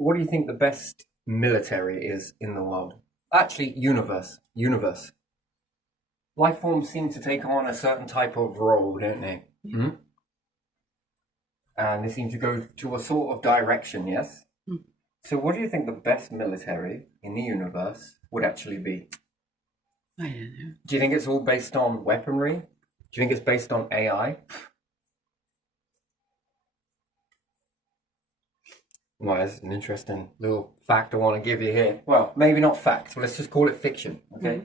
What do you think the best military is in the world? Actually, universe. Life forms seem to take on a certain type of role, don't they? Hmm? And they seem to go to a sort of direction, yes? Mm. So what do you think the best military in the universe would actually be? I don't know. Do you think it's all based on weaponry? Do you think it's based on AI? Well, that's an interesting little fact I want to give you here. Well, maybe not fact, but let's just call it fiction, okay?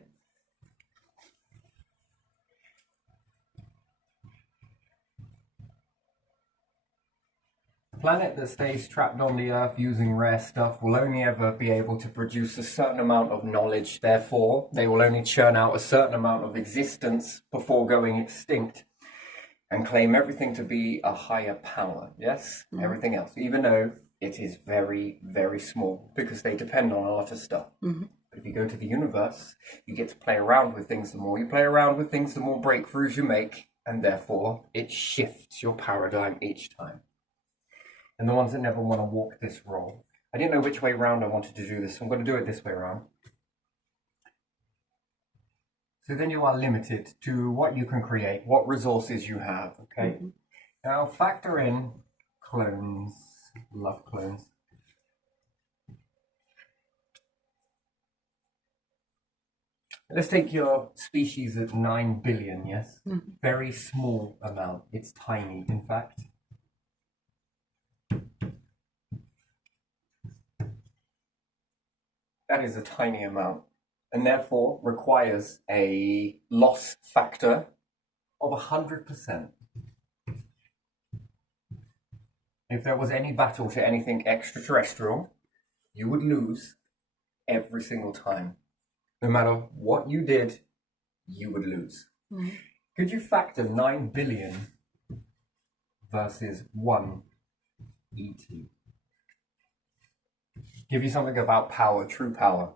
A planet that stays trapped on the Earth using rare stuff will only ever be able to produce a certain amount of knowledge. Therefore, they will only churn out a certain amount of existence before going extinct and claim everything to be a higher power. Yes? Everything else, even though it is very, very small because they depend on a lot of stuff. But if you go to the universe, you get to play around with things. The more you play around with things, the more breakthroughs you make, and therefore it shifts your paradigm each time. And the ones that never want to walk this role. I didn't know which way round I wanted to do this, so I'm going to do it this way around. So then you are limited to what you can create, what resources you have, okay? Now factor in clones. Love clones. Let's take your species at 9 billion, yes? Very small amount. It's tiny, in fact. That is a tiny amount, and therefore requires a loss factor of 100%. If there was any battle to anything extraterrestrial, you would lose every single time. No matter what you did, you would lose. Could you factor 9 billion versus 1 ET? Give you something about power, true power.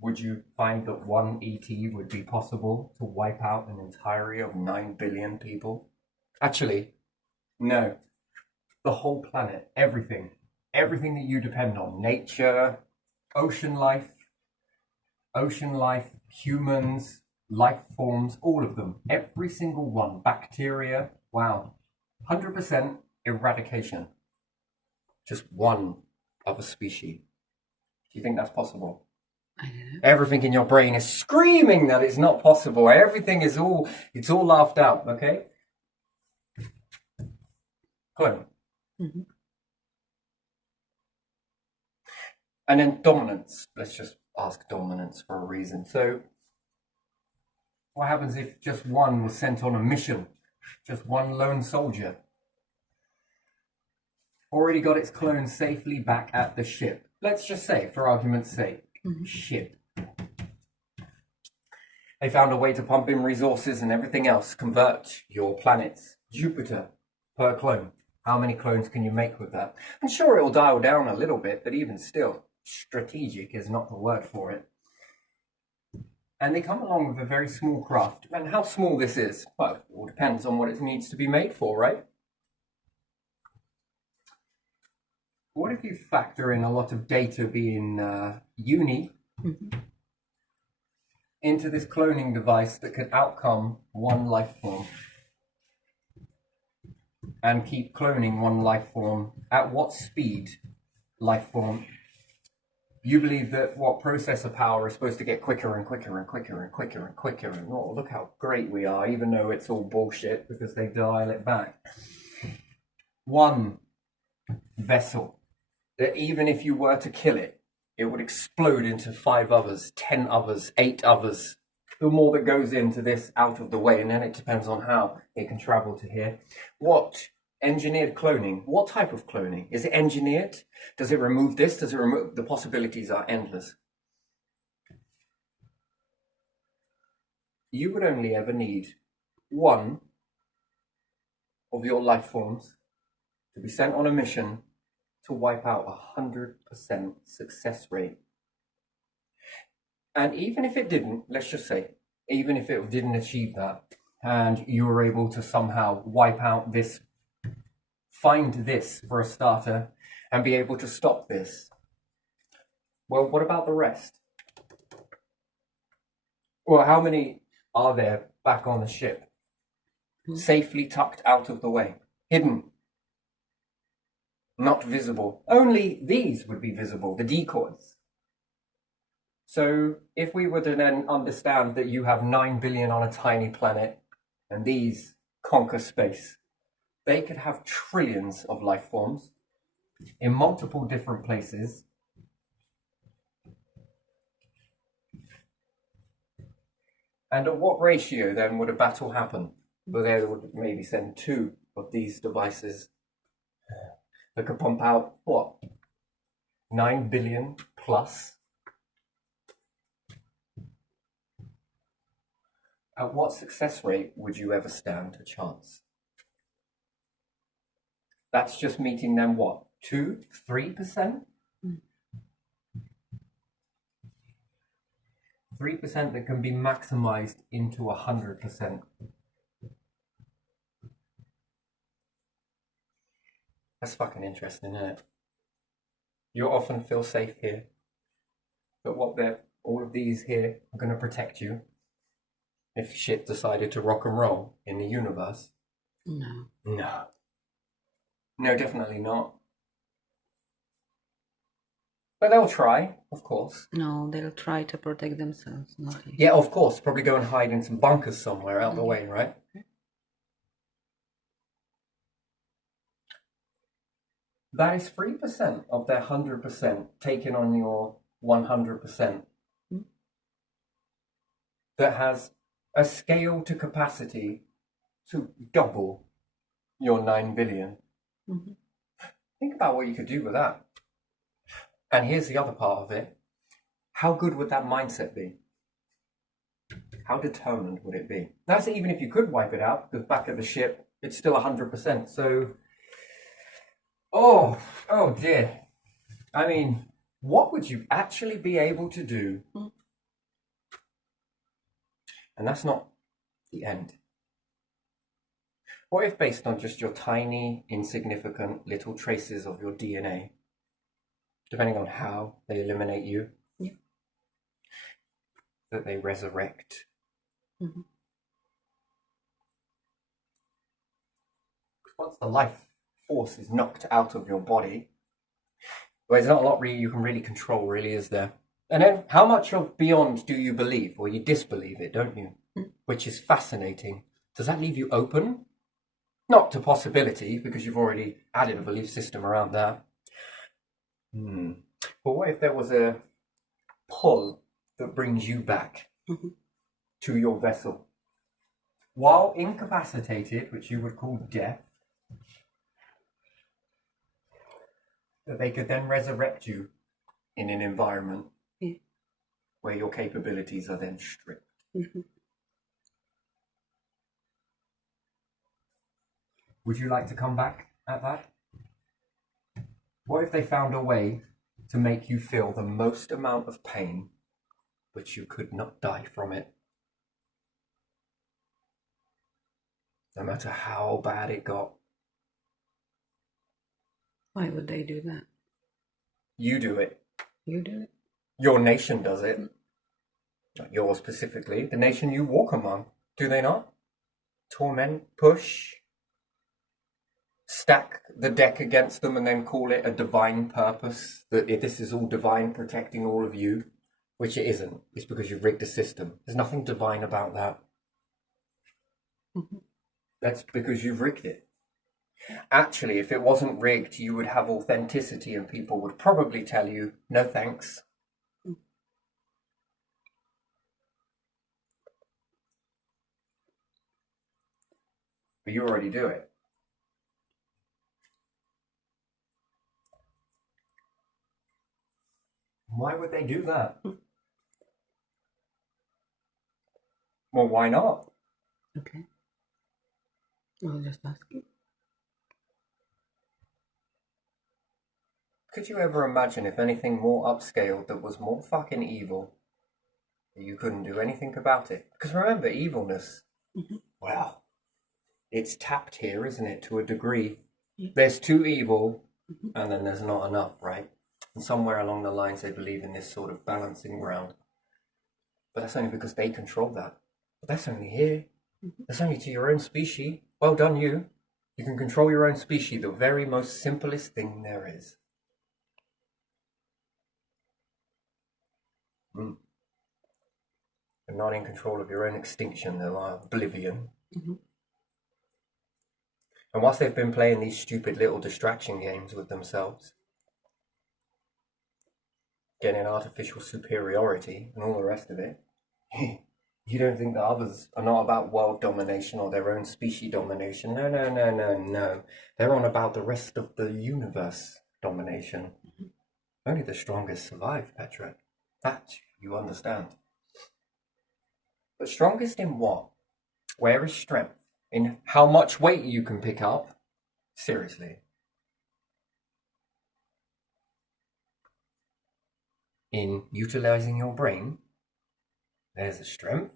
Would you find that 1 ET would be possible to wipe out an entirety of 9 billion people? Actually, no. The whole planet, everything that you depend on, nature, ocean life, humans, life forms, all of them, every single one, bacteria, wow, 100% eradication. Just one of a species. Do you think that's possible? I don't know. Everything in your brain is screaming that it's not possible. Everything is it's all laughed out, okay? Clone. And then dominance. Let's just ask dominance for a reason. So what happens if just one was sent on a mission? Just one lone soldier. Already got its clone safely back at the ship. Let's just say, for argument's sake, ship. They found a way to pump in resources and everything else, convert your planets. Jupiter per clone. How many clones can you make with that? I'm sure it'll dial down a little bit, but even still, strategic is not the word for it. And they come along with a very small craft. And how small this is, well, it all depends on what it needs to be made for, right? What if you factor in a lot of data being into this cloning device that could outcome one life form and keep cloning one life form at what speed life form? You believe that what processor power is supposed to get quicker and quicker and quicker and quicker and quicker, and oh, look how great we are, even though it's all bullshit because they dial it back. One vessel that even if you were to kill it, it would explode into 5 others, 10 others, 8 others. The more that goes into this out of the way, and then it depends on how it can travel to here. What engineered cloning? What type of cloning? Is it engineered? Does it remove this? Does it remove? The possibilities are endless. You would only ever need one of your life forms to be sent on a mission to wipe out 100% success rate. And even if it didn't, let's just say, even if it didn't achieve that, and you were able to somehow wipe out this find this for a starter and be able to stop this. Well, what about the rest? Well, how many are there back on the ship? Safely tucked out of the way, hidden, not visible. Only these would be visible, the decoys. So if we were to then understand that you have 9 billion on a tiny planet and these conquer space, they could have trillions of life forms in multiple different places. And at what ratio then would a battle happen? Well, they would maybe send 2 of these devices that could pump out, what, 9 billion plus? At what success rate would you ever stand a chance? That's just meeting them, what, 2, 3%? 3% that can be maximized into 100%. That's fucking interesting, isn't it? You often feel safe here, but all of these here are going to protect you if shit decided to rock and roll in the universe. No. No, definitely not. But they'll try, of course. No, they'll try to protect themselves, not you. Yeah, of course. Probably go and hide in some bunkers somewhere out the way, right? That is 3% of their 100% taken on your 100%. That has a scale to capacity to double your 9 billion. Mm-hmm. Think about what you could do with that. And here's the other part of it. How good would that mindset be? How determined would it be? That's even if you could wipe it out, because back at the ship, it's still 100%. So, oh dear. I mean, what would you actually be able to do? And that's not the end. What if, based on just your tiny, insignificant little traces of your DNA, depending on how they eliminate you, that they resurrect? Mm-hmm. Once the life force is knocked out of your body, well, there's not a lot you can really control, really, is there? And then, how much of beyond do you believe? Or you disbelieve it, don't you? Which is fascinating. Does that leave you open? Not to possibility, because you've already added a belief system around that. But what if there was a pull that brings you back to your vessel? While incapacitated, which you would call death, that they could then resurrect you in an environment where your capabilities are then stripped. Would you like to come back at that? What if they found a way to make you feel the most amount of pain, but you could not die from it? No matter how bad it got. Why would they do that? You do it. You do it? Your nation does it. Not yours specifically. The nation you walk among. Do they not? Torment, push, stack the deck against them and then call it a divine purpose. That this is all divine, protecting all of you. Which it isn't. It's because you've rigged the system. There's nothing divine about that. That's because you've rigged it. Actually, if it wasn't rigged, you would have authenticity and people would probably tell you, no thanks. But you already do it. Why would they do that? Well, why not? Okay. I'll just ask you. Could you ever imagine if anything more upscale that was more fucking evil, that you couldn't do anything about it? Because remember, evilness, well, it's tapped here, isn't it, to a degree. Yeah. There's too evil, and then there's not enough, right? And somewhere along the lines, they believe in this sort of balancing ground. But that's only because they control that. But that's only here. That's only to your own species. Well done, you. You can control your own species, the very most simplest thing there is. You're not in control of your own extinction, though, oblivion. And whilst they've been playing these stupid little distraction games with themselves, getting artificial superiority and all the rest of it, you don't think that others are not about world domination or their own species domination? No, no, no, no, no. They're on about the rest of the universe domination. Only the strongest survive, Petra. That you understand. But strongest in what? Where is strength? In how much weight you can pick up? Seriously. In utilizing your brain? There's a strength.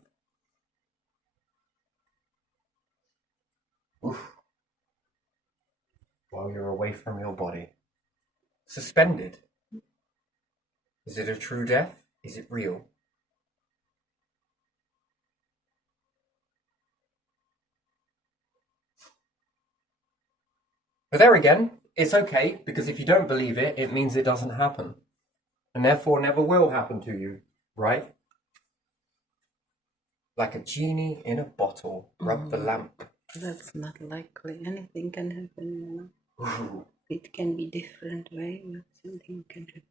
Oof. While you're away from your body. Suspended. Is it a true death? Is it real? But there again, it's okay, because if you don't believe it, it means it doesn't happen. And therefore never will happen to you, right? Like a genie in a bottle, rub the lamp. That's not likely. Anything can happen, Ooh. It can be different way, but something can happen.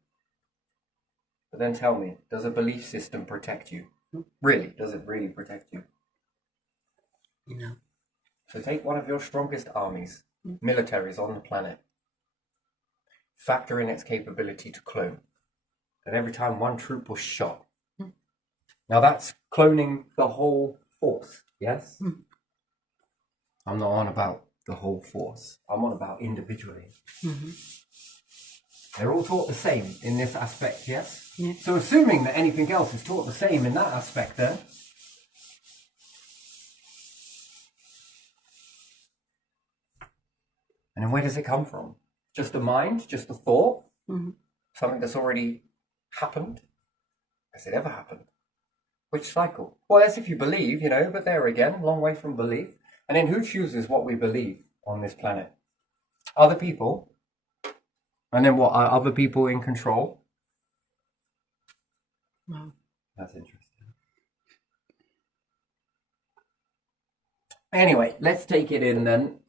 But then tell me, does a belief system protect you? Really? Does it really protect you? No. So take one of your strongest armies, militaries on the planet. Factor in its capability to clone. And every time one troop was shot. Now that's cloning the whole force, yes? I'm not on about the whole force. I'm on about individually. They're all taught the same in this aspect, yes? Yeah. So assuming that anything else is taught the same in that aspect then, and then where does it come from? Just the mind? Just the thought? Something that's already happened? Has it ever happened? Which cycle? Well, that's if you believe, but there again, long way from belief. And then who chooses what we believe on this planet? Other people. And then what, are other people in control? Wow. That's interesting. Anyway, let's take it in then.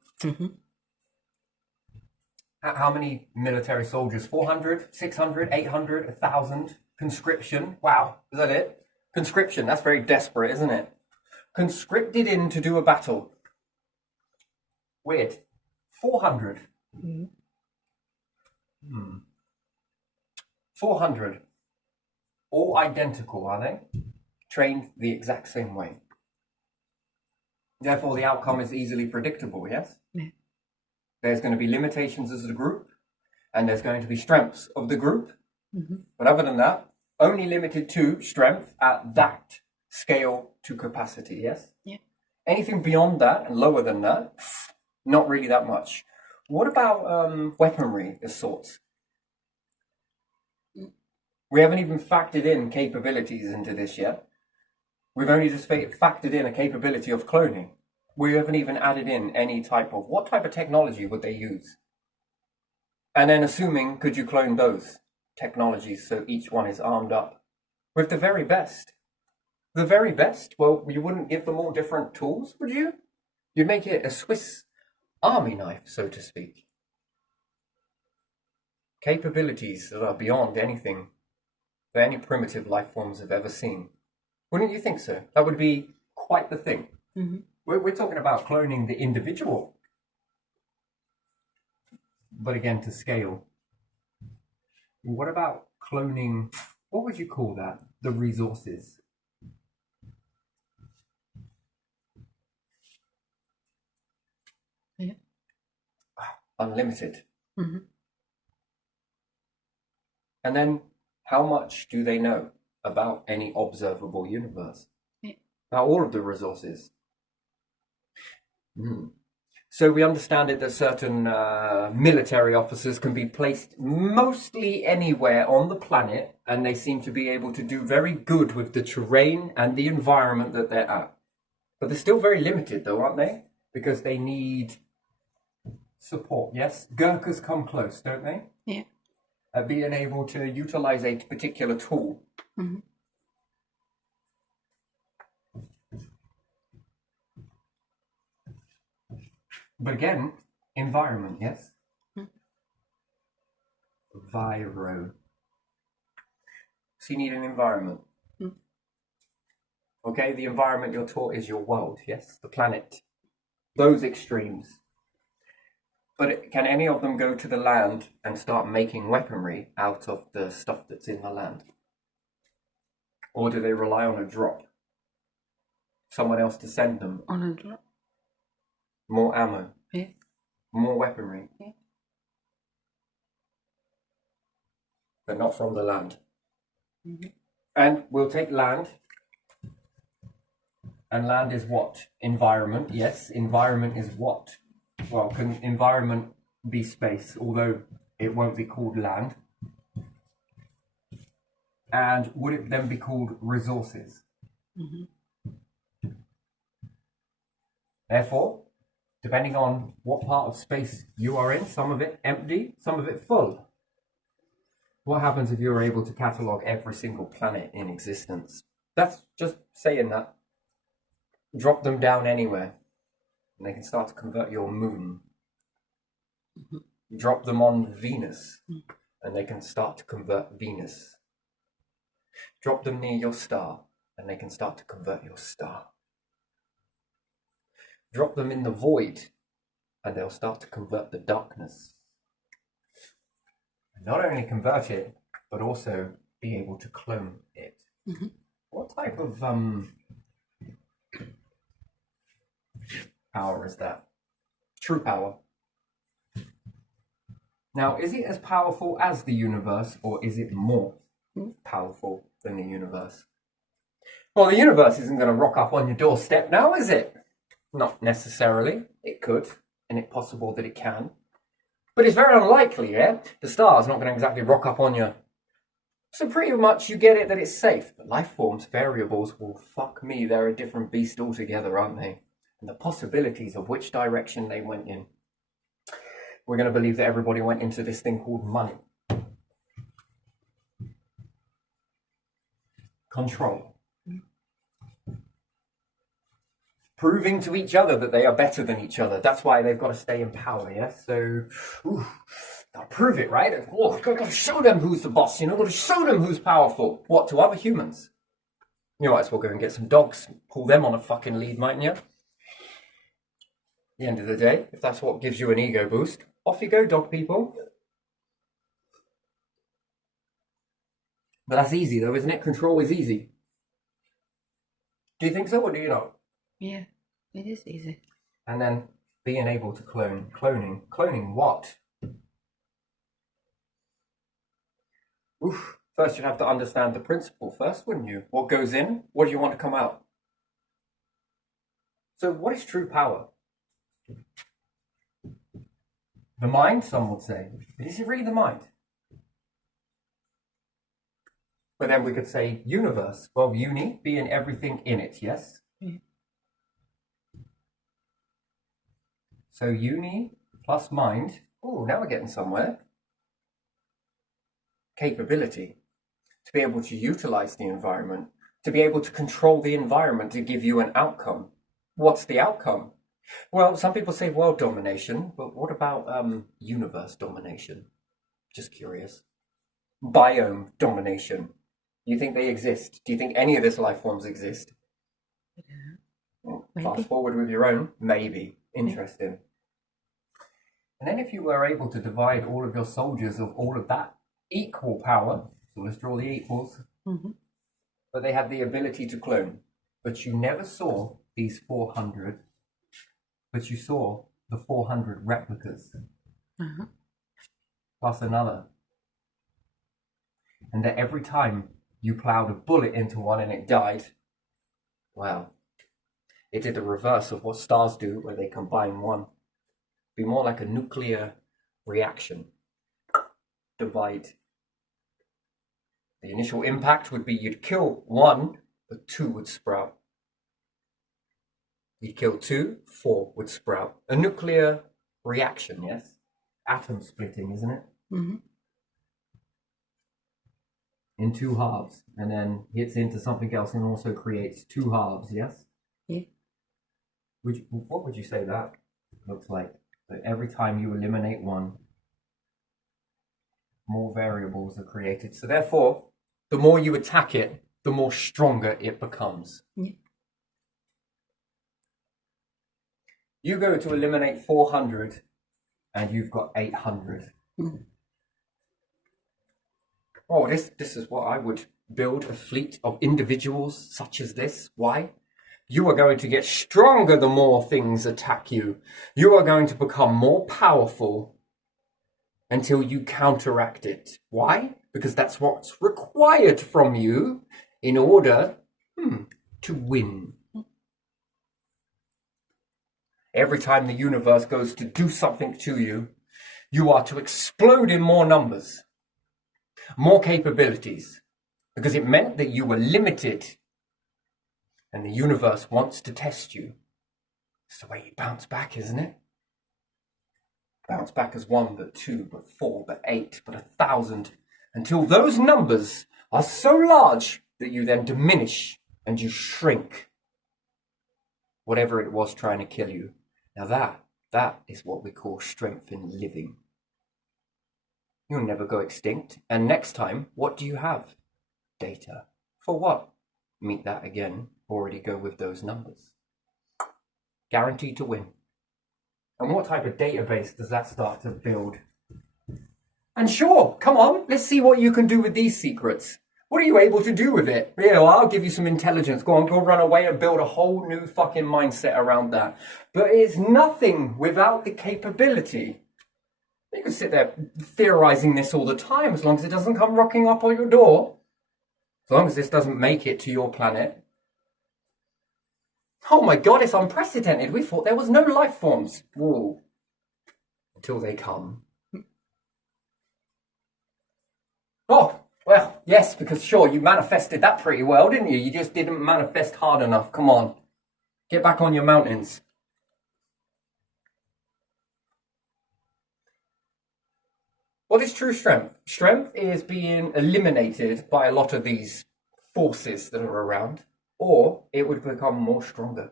How many military soldiers? 400, 600, 800, 1,000? Conscription? Wow, is that it? Conscription, that's very desperate, isn't it? Conscripted in to do a battle. Weird. 400. 400. All identical, are they? Trained the exact same way. Therefore, the outcome is easily predictable, yes? Yeah. There's going to be limitations as a group, and there's going to be strengths of the group. But other than that, only limited to strength at that scale to capacity, yes? Yeah. Anything beyond that and lower than that, not really that much. What about weaponry of sorts? We haven't even factored in capabilities into this yet. We've only just factored in a capability of cloning. We haven't even added in any type of, what type of technology would they use? And then assuming, could you clone those technologies so each one is armed up with the very best? The very best? Well, you wouldn't give them all different tools, would you? You'd make it a Swiss army knife, so to speak. Capabilities that are beyond anything that any primitive life forms have ever seen. Wouldn't you think so? That would be quite the thing. We're talking about cloning the individual. But again, to scale. What about cloning, what would you call that? The resources. Yeah. Unlimited. And then how much do they know about any observable universe? Yeah. About all of the resources. So we understand it that certain military officers can be placed mostly anywhere on the planet, and they seem to be able to do very good with the terrain and the environment that they're at. But they're still very limited, though, aren't they? Because they need support. Yes, Gurkhas come close, don't they? Yeah. Being able to utilize a particular tool. Mm-hmm. But again, environment, yes? Mm. Viro. So you need an environment. Mm. Okay, the environment you're taught is your world, yes? The planet. Those extremes. But can any of them go to the land and start making weaponry out of the stuff that's in the land? Or do they rely on a drop? Someone else to send them On a drop. more ammo, Yeah. more weaponry. Yeah. But not from the land. Mm-hmm. And we'll take land. And land is what? Environment. Yes, environment is what? Well, can environment be space, although it won't be called land? And would it then be called resources? Mm-hmm. Therefore, depending on what part of space you are in, some of it empty, some of it full. What happens if you're able to catalogue every single planet in existence? That's just saying that. Drop them down anywhere, and they can start to convert your moon. Mm-hmm. Drop them on Venus, and they can start to convert Venus. Drop them near your star, and they can start to convert your star. Drop them in the void, and they'll start to convert the darkness. Not only convert it, but also be able to clone it. Mm-hmm. What type of power is that? True power. Now, is it as powerful as the universe, or is it more powerful than the universe? Well, the universe isn't going to rock up on your doorstep now, is it? Not necessarily. It could, and it's possible that it can. But it's very unlikely, yeah? The star's not going to exactly rock up on you. So pretty much you get it that it's safe. But life forms, variables, well, fuck me, they're a different beast altogether, aren't they? And the possibilities of which direction they went in. We're going to believe that everybody went into this thing called money. Control. Proving to each other that they are better than each other. That's why they've got to stay in power, yes? So, gotta prove it, right? Oh, gotta show them who's the boss, you know? Gotta show them who's powerful. What, to other humans? You might as well go and get some dogs, pull them on a fucking lead, mightn't you? At the end of the day, if that's what gives you an ego boost, off you go, dog people. But that's easy though, isn't it? Control is easy. Do you think so, or do you not? Yeah, it is easy. And then being able to clone. Cloning what? Oof. First you'd have to understand the principle first, wouldn't you? What goes in? What do you want to come out? So what is true power? The mind, some would say. Is it really the mind? But then we could say universe. Well, uni being everything in it, yes? Yeah. So uni plus mind. Oh, now we're getting somewhere. Capability. To be able to utilize the environment. To be able to control the environment to give you an outcome. What's the outcome? Well, some people say world domination, but what about universe domination? Just curious. Biome domination. Do you think they exist? Do you think any of this life forms exist? Yeah. Well, Maybe. fast forward with your own. Maybe. Interesting. And then if you were able to divide all of your soldiers of all of that equal power, so let's draw the equals, Mm-hmm. but they had the ability to clone. But you never saw these 400, but you saw the 400 replicas, Uh-huh. plus another. And that every time you plowed a bullet into one and it died, well, it did the reverse of what stars do, where they combine one. Be more like a nuclear reaction. Divide. The initial impact would be you'd kill one, but two would sprout. You'd kill two, four would sprout. A nuclear reaction, yes? Atom splitting, isn't it? Mm-hmm. In two halves, and then hits into something else and also creates two halves, yes? Yeah. What would you say that looks like? So every time you eliminate one, more variables are created. So therefore, the more you attack it, the more stronger it becomes. Yeah. You go to eliminate 400 and you've got 800. Mm-hmm. Oh, this is what I would build, a fleet of individuals such as this. Why? You are going to get stronger the more things attack you. You are going to become more powerful until you counteract it. Why? Because that's what's required from you in order to win. Every time the universe goes to do something to you, you are to explode in more numbers, more capabilities, because it meant that you were limited, and the universe wants to test you. It's the way you bounce back, isn't it? Bounce back as 1, but 2, but 4, but 8, but 1,000, until those numbers are so large that you then diminish and you shrink whatever it was trying to kill you. Now that is what we call strength in living. You'll never go extinct. And next time, what do you have? Data. For what? Meet that again. Already go with those numbers. Guaranteed to win. And what type of database does that start to build? And sure, come on, let's see what you can do with these secrets. What are you able to do with it? Yeah, well, I'll give you some intelligence. Go on, go run away and build a whole new fucking mindset around that. But it's nothing without the capability. You can sit there theorizing this all the time as long as it doesn't come rocking up on your door. As long as this doesn't make it to your planet. Oh my God, it's unprecedented. We thought there was no life forms. Whoa. Until they come. Oh, well, yes, because sure, you manifested that pretty well, didn't you? You just didn't manifest hard enough. Come on. Get back on your mountains. What is true strength? Strength is being eliminated by a lot of these forces that are around, or it would become more stronger.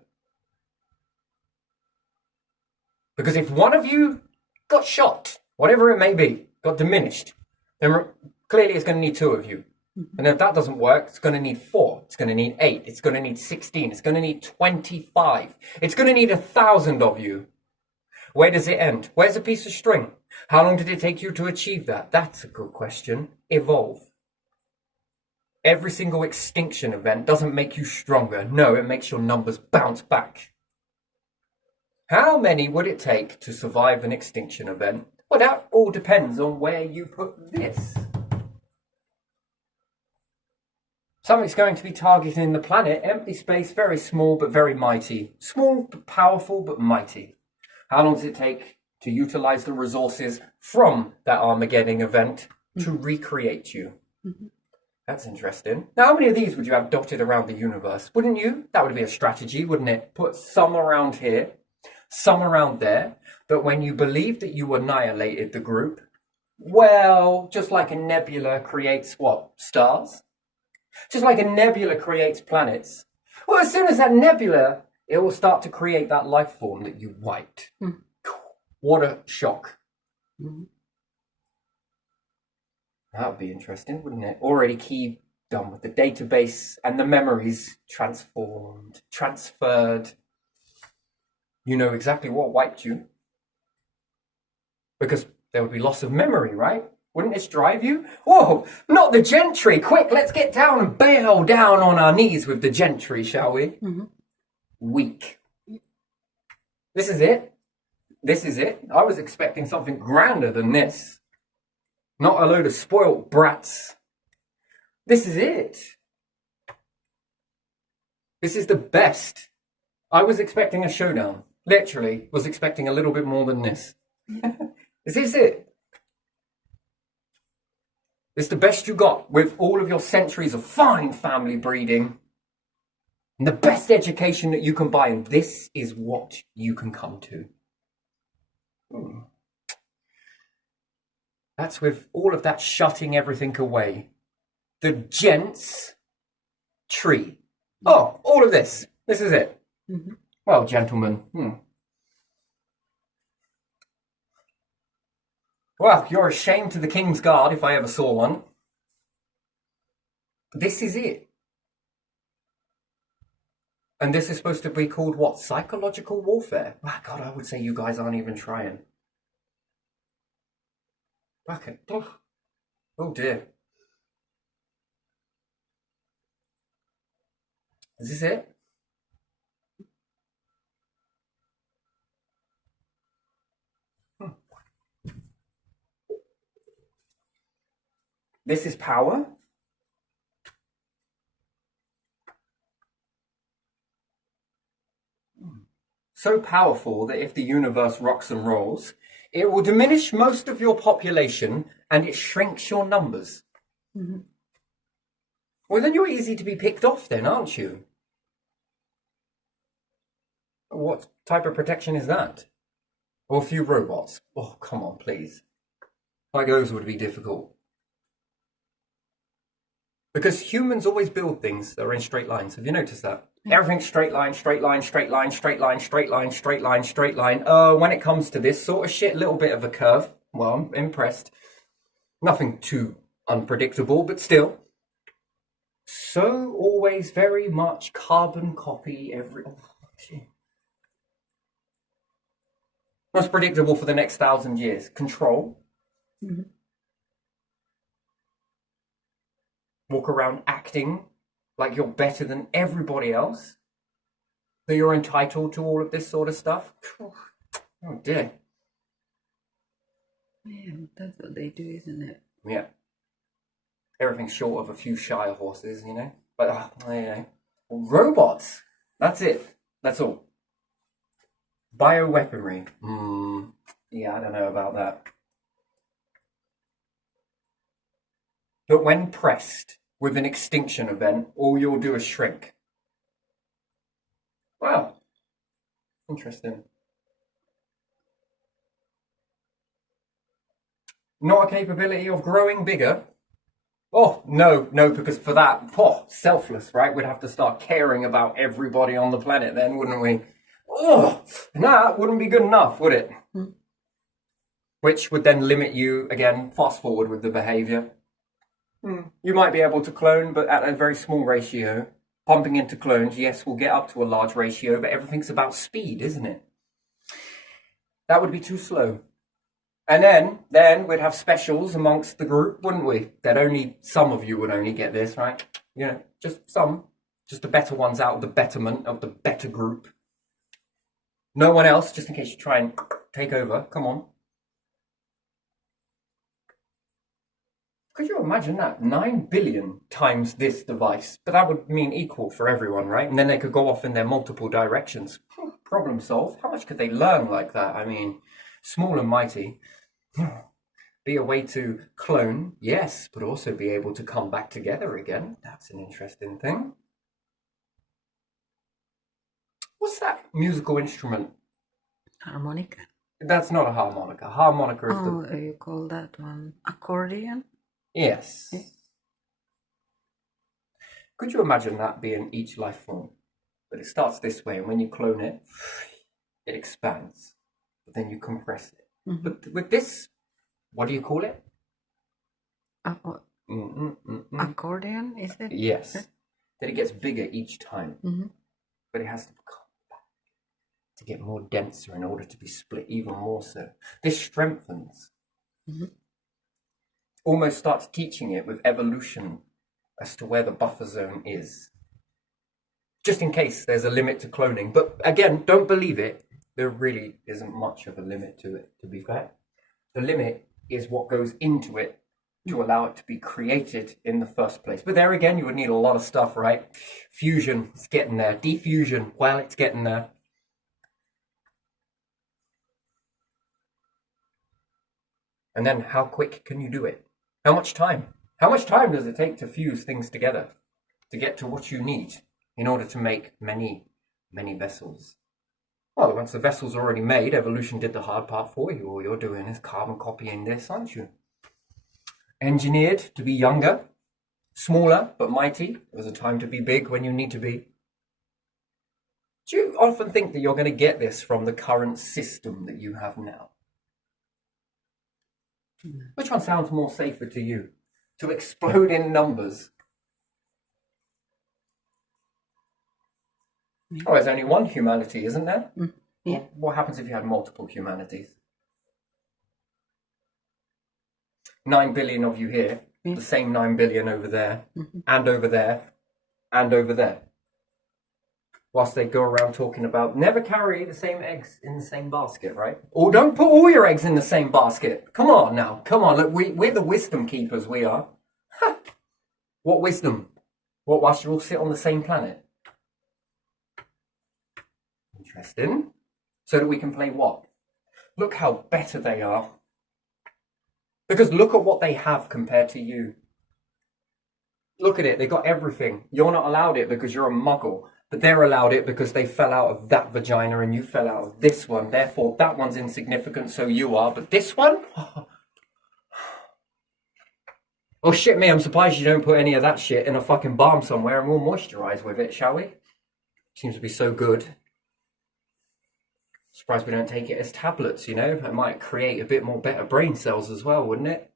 Because if one of you got shot, whatever it may be, got diminished, then clearly it's going to need two of you. And if that doesn't work, it's going to need 4. It's going to need 8. It's going to need 16. It's going to need 25. It's going to need 1,000 of you. Where does it end? Where's a piece of string? How long did it take you to achieve that? That's a good question. Evolve. Every single extinction event doesn't make you stronger. No, it makes your numbers bounce back. How many would it take to survive an extinction event? Well, that all depends on where you put this. Something's going to be targeting the planet. Empty space, very small but very mighty. Small but powerful but mighty. How long does it take to utilize the resources from that Armageddon event to recreate you? Mm-hmm. That's interesting. Now, how many of these would you have dotted around the universe? Wouldn't you? That would be a strategy, wouldn't it? Put some around here, some around there. But when you believe that you annihilated the group, well, just like a nebula creates what? Stars? Just like a nebula creates planets. Well, as soon as that nebula, it will start to create that life form that you wiped. Mm. What a shock. Mm-hmm. That would be interesting, wouldn't it? Already key done with the database and the memories transformed, transferred. You know exactly what wiped you. Because there would be loss of memory, right? Wouldn't this drive you? Whoa, not the gentry. Quick, let's get down and bail down on our knees with the gentry, shall we? Mm-hmm. Weak. This is it. This is it. I was expecting something grander than this. Not a load of spoilt brats. This is it. This is the best. I was expecting a showdown. Literally, was expecting a little bit more than this. Is this it? It's the best you got with all of your centuries of fine family breeding and the best education that you can buy, and this is what you can come to. That's with all of that shutting everything away. The gents tree. Oh, all of this. This is it. Mm-hmm. Well, gentlemen. Well, you're a shame to the King's Guard if I ever saw one. This is it. And this is supposed to be called what? Psychological warfare? My God, I would say you guys aren't even trying. Okay. Oh dear. Is this it? This is power. So powerful that if the universe rocks and rolls, it will diminish most of your population and it shrinks your numbers. Mm-hmm. Well, then you're easy to be picked off then, aren't you? What type of protection is that? Or a few robots? Oh, come on, please. Like those would be difficult. Because humans always build things that are in straight lines. Have you noticed that? Everything's straight line, straight line, straight line, straight line, straight line, straight line, straight line. When it comes to this sort of shit, a little bit of a curve. Well, I'm impressed. Nothing too unpredictable, but still. So always very much carbon copy every... Oh, shit. Most predictable for the next 1,000 years. Control. Mm-hmm. Walk around acting like you're better than everybody else. That you're entitled to all of this sort of stuff. Oh dear. Yeah, that's what they do, isn't it? Yeah. Everything's short of a few Shire horses, you know. But, you know. Robots. That's it. That's all. Bioweaponry. Yeah, I don't know about that. But when pressed with an extinction event, all you'll do is shrink. Wow. Interesting. Not a capability of growing bigger. Oh, no, because for that, selfless, right? We'd have to start caring about everybody on the planet then, wouldn't we? Oh, that wouldn't be good enough, would it? Mm. Which would then limit you, again, fast forward with the behavior. You might be able to clone, but at a very small ratio. Pumping into clones, yes, we'll get up to a large ratio, but everything's about speed, isn't it? That would be too slow. And then we'd have specials amongst the group, wouldn't we? That only some of you would only get this, right? You know, just some. Just the better ones out of the betterment of the better group. No one else, just in case you try and take over. Come on. Could you imagine that? 9 billion times this device. But that would mean equal for everyone, right? And then they could go off in their multiple directions. Problem solved. How much could they learn like that? I mean, small and mighty. Be a way to clone, yes, but also be able to come back together again. That's an interesting thing. What's that musical instrument? Harmonica. That's not a harmonica. Harmonica is Oh, you call that one accordion? Yes. Yes. Could you imagine that being each life form? But it starts this way, and when you clone it, it expands. But then you compress it. Mm-hmm. But with this, what do you call it? Accordion, is it? Yes. That it gets bigger each time. Mm-hmm. But it has to come back to get more denser in order to be split even more so. This strengthens. Mm-hmm. Almost starts teaching it with evolution as to where the buffer zone is. Just in case there's a limit to cloning. But again, don't believe it. There really isn't much of a limit to it, to be fair. The limit is what goes into it to allow it to be created in the first place. But there again, you would need a lot of stuff, right? Fusion, it's getting there. Diffusion, well, it's getting there. And then how quick can you do it? How much time? How much time does it take to fuse things together to get to what you need in order to make many, many vessels? Well, once the vessel's already made, evolution did the hard part for you. All you're doing is carbon copying this, aren't you? Engineered to be younger, smaller but mighty. There's a time to be big when you need to be. Do you often think that you're going to get this from the current system that you have now? Which one sounds more safer to you? To explode in numbers? Oh, there's only one humanity, isn't there? Yeah. What happens if you had multiple humanities? 9 billion of you here, the same 9 billion over there, and over there, and over there. Whilst they go around talking about never carry the same eggs in the same basket, right? Or don't put all your eggs in the same basket. Come on now, come on. Look, we're the wisdom keepers, we are. Ha! What wisdom? What, whilst you all sit on the same planet? Interesting. So that we can play what? Look how better they are. Because look at what they have compared to you. Look at it, they got everything. You're not allowed it because you're a muggle. But they're allowed it because they fell out of that vagina and you fell out of this one. Therefore, that one's insignificant, so you are. But this one? Oh, shit me, I'm surprised you don't put any of that shit in a fucking balm somewhere and we'll moisturize with it, shall we? Seems to be so good. Surprised we don't take it as tablets, you know? It might create a bit more better brain cells as well, wouldn't it?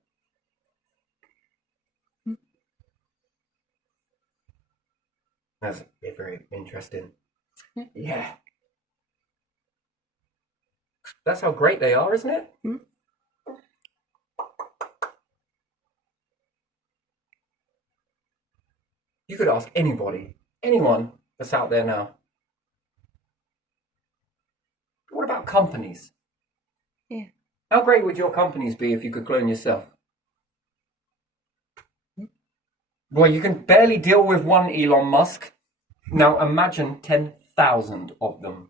That's very interesting. Yeah. That's how great they are, isn't it? You could ask anybody, anyone that's out there now. What about companies? Yeah. How great would your companies be if you could clone yourself? Well, you can barely deal with one Elon Musk. Now imagine 10,000 of them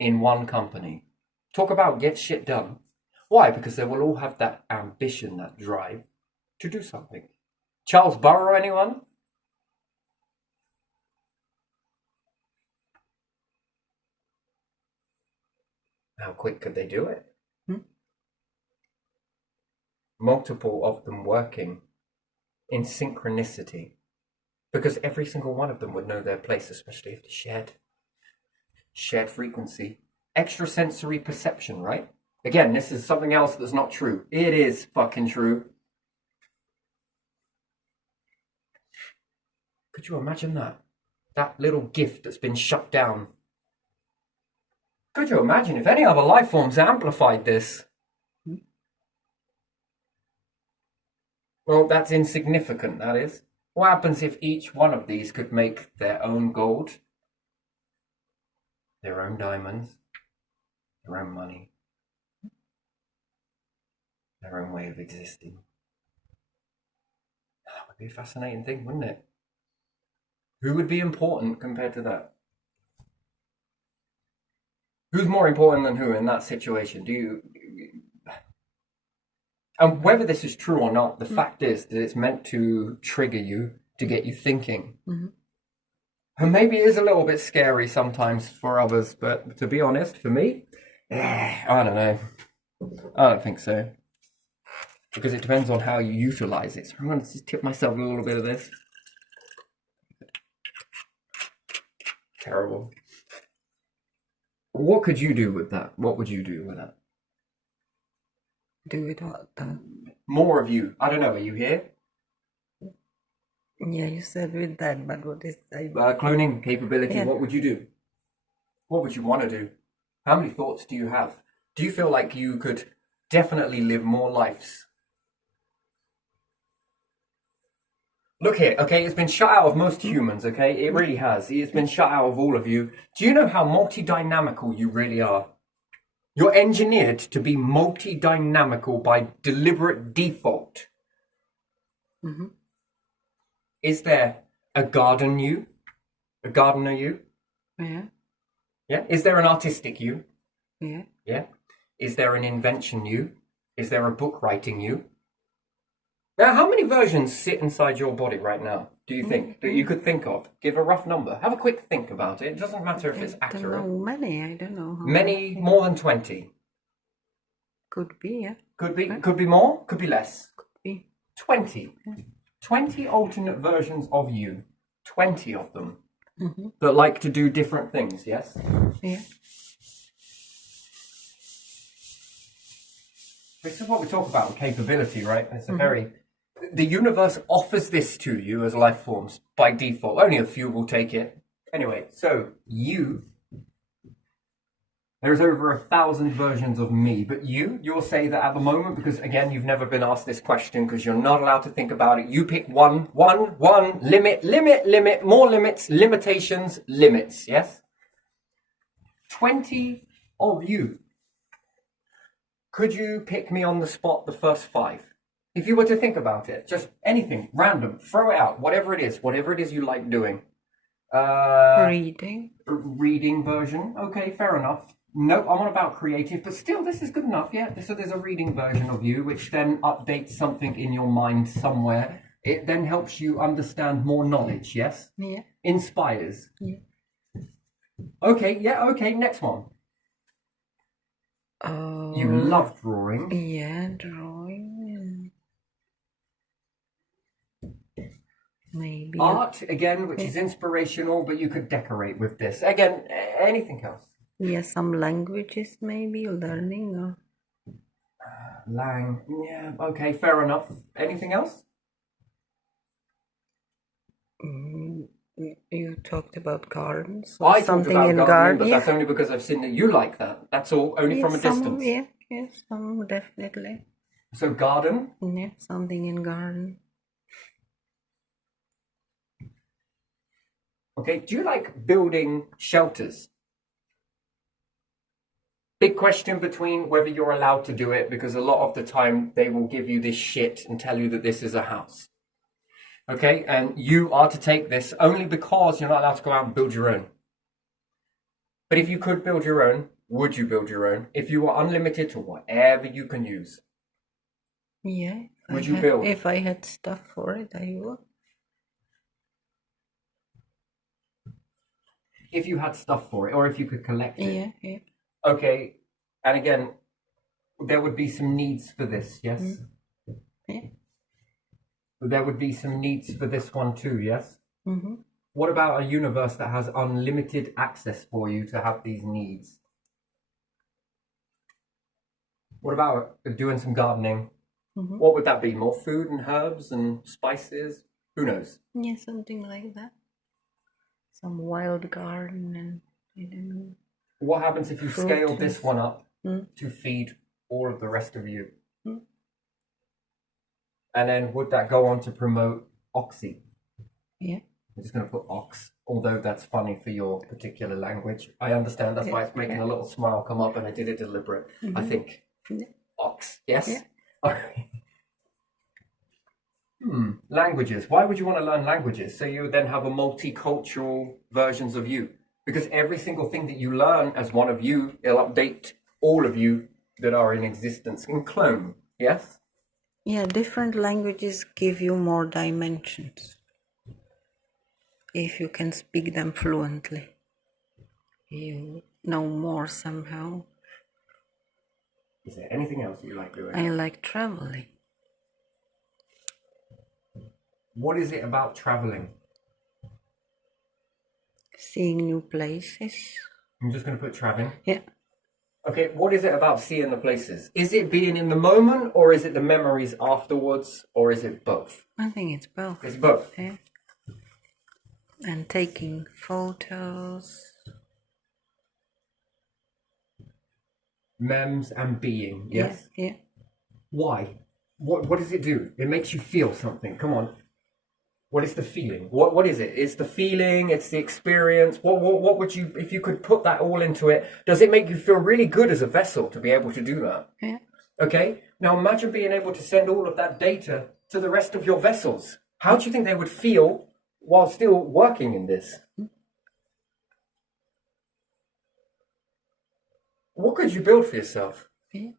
in one company. Talk about get shit done. Why? Because they will all have that ambition, that drive to do something. Charles Burrow, anyone? How quick could they do it? Multiple of them working in synchronicity. Because every single one of them would know their place, especially if they shared frequency. Extrasensory perception, right? Again, this is something else that's not true. It is fucking true. Could you imagine that? That little gift that's been shut down. Could you imagine if any other life forms amplified this? Well, that's insignificant, that is. What happens if each one of these could make their own gold, their own diamonds, their own money, their own way of existing? That would be a fascinating thing, wouldn't it? Who would be important compared to that? Who's more important than who in that situation? And whether this is true or not, the fact is that it's meant to trigger you, to get you thinking. And maybe it is a little bit scary sometimes for others, but to be honest, for me, I don't know. I don't think so. Because it depends on how you utilize it. So I'm going to just tip myself a little bit of this. Terrible. What could you do with that? What would you do with that? Do it all the. More of you. I don't know. Are you here? Yeah, you said with that, but what is that? Cloning capability. Yeah. What would you do? What would you want to do? How many thoughts do you have? Do you feel like you could definitely live more lives? Look here, okay, it's been shut out of most humans, okay? It really has. It's been shut out of all of you. Do you know how multi-dynamical you really are? You're engineered to be multi-dynamical by deliberate default. Is there a garden you? A gardener you? Yeah. Yeah? Is there an artistic you? Yeah. Yeah? Is there an invention you? Is there a book writing you? Now, how many versions sit inside your body right now, do you think, that you could think of? Give a rough number. Have a quick think about it. It doesn't matter if it's I don't accurate. know many. I don't know. How Many, more than 20. Could be, yeah. Could be more, could be less. Could be. 20. 20 alternate versions of you. 20 of them. Mm-hmm. That like to do different things, yes? Yeah. This is what we talk about, capability, right? It's a very... The universe offers this to you as life forms by default. Only a few will take it. Anyway, so you... There's over 1,000 versions of me, but you'll say that at the moment, because again, you've never been asked this question because you're not allowed to think about it. You pick one, limit, more limits, limitations, limits, yes? 20 of you. Could you pick me on the spot the first 5? If you were to think about it, just anything, random, throw it out, whatever it is you like doing. Reading. Reading version, okay, fair enough. No, I'm on about creative, but still, this is good enough, yeah? So there's a reading version of you, which then updates something in your mind somewhere. It then helps you understand more knowledge, yes? Yeah. Inspires. Yeah. Okay, next one. You love drawing. Yeah, drawing. Maybe. Art, again, which is inspirational, but you could decorate with this. Again, anything else? Yeah, some languages maybe, learning or... Yeah, okay, fair enough. Anything else? You talked about gardens. I something talked about in gardening, but yeah. that's only because I've seen that you like that. That's all, only from a distance. Yeah, some definitely. So garden? Yeah, something in garden. Okay, do you like building shelters? Big question between whether you're allowed to do it, because a lot of the time they will give you this shit and tell you that this is a house. Okay, and you are to take this only because you're not allowed to go out and build your own. But if you could build your own, would you build your own? If you were unlimited to whatever you can use. Yeah. Would you build? If I had stuff for it, I would. If you had stuff for it, or if you could collect it. Yeah. Okay, and again, there would be some needs for this, yes? Yeah. There would be some needs for this one too, yes? Mm-hmm. What about a universe that has unlimited access for you to have these needs? What about doing some gardening? Mm-hmm. What would that be? More food and herbs and spices? Who knows? Yeah, something like that. Some wild garden and I don't know. What happens if you Fruit scale this one up Mm. to feed all of the rest of you? Mm. And then would that go on to promote oxy? Yeah. I'm just going to put ox, although that's funny for your particular language. I understand, that's why it's making a little smile come up, and I did it deliberate, I think. Yeah. Ox, yes? Yeah. Languages. Why would you want to learn languages? So you would then have a multicultural versions of you. Because every single thing that you learn as one of you, it'll update all of you that are in existence in clone, yes? Yeah, different languages give you more dimensions. If you can speak them fluently, you know more somehow. Is there anything else you like doing? I like traveling. What is it about traveling? Seeing new places. I'm just going to put traveling. Yeah. Okay, what is it about seeing the places? Is it being in the moment, or is it the memories afterwards, or is it both? I think it's both. It's both. Yeah. And taking photos. Memes and being, yes? Yeah. Why? What does it do? It makes you feel something. Come on. What is the feeling? What is it? It's the feeling, it's the experience. What would you, if you could put that all into it, does it make you feel really good as a vessel to be able to do that? Yeah. Okay? Now imagine being able to send all of that data to the rest of your vessels. How do you think they would feel while still working in this? What could you build for yourself? Yeah.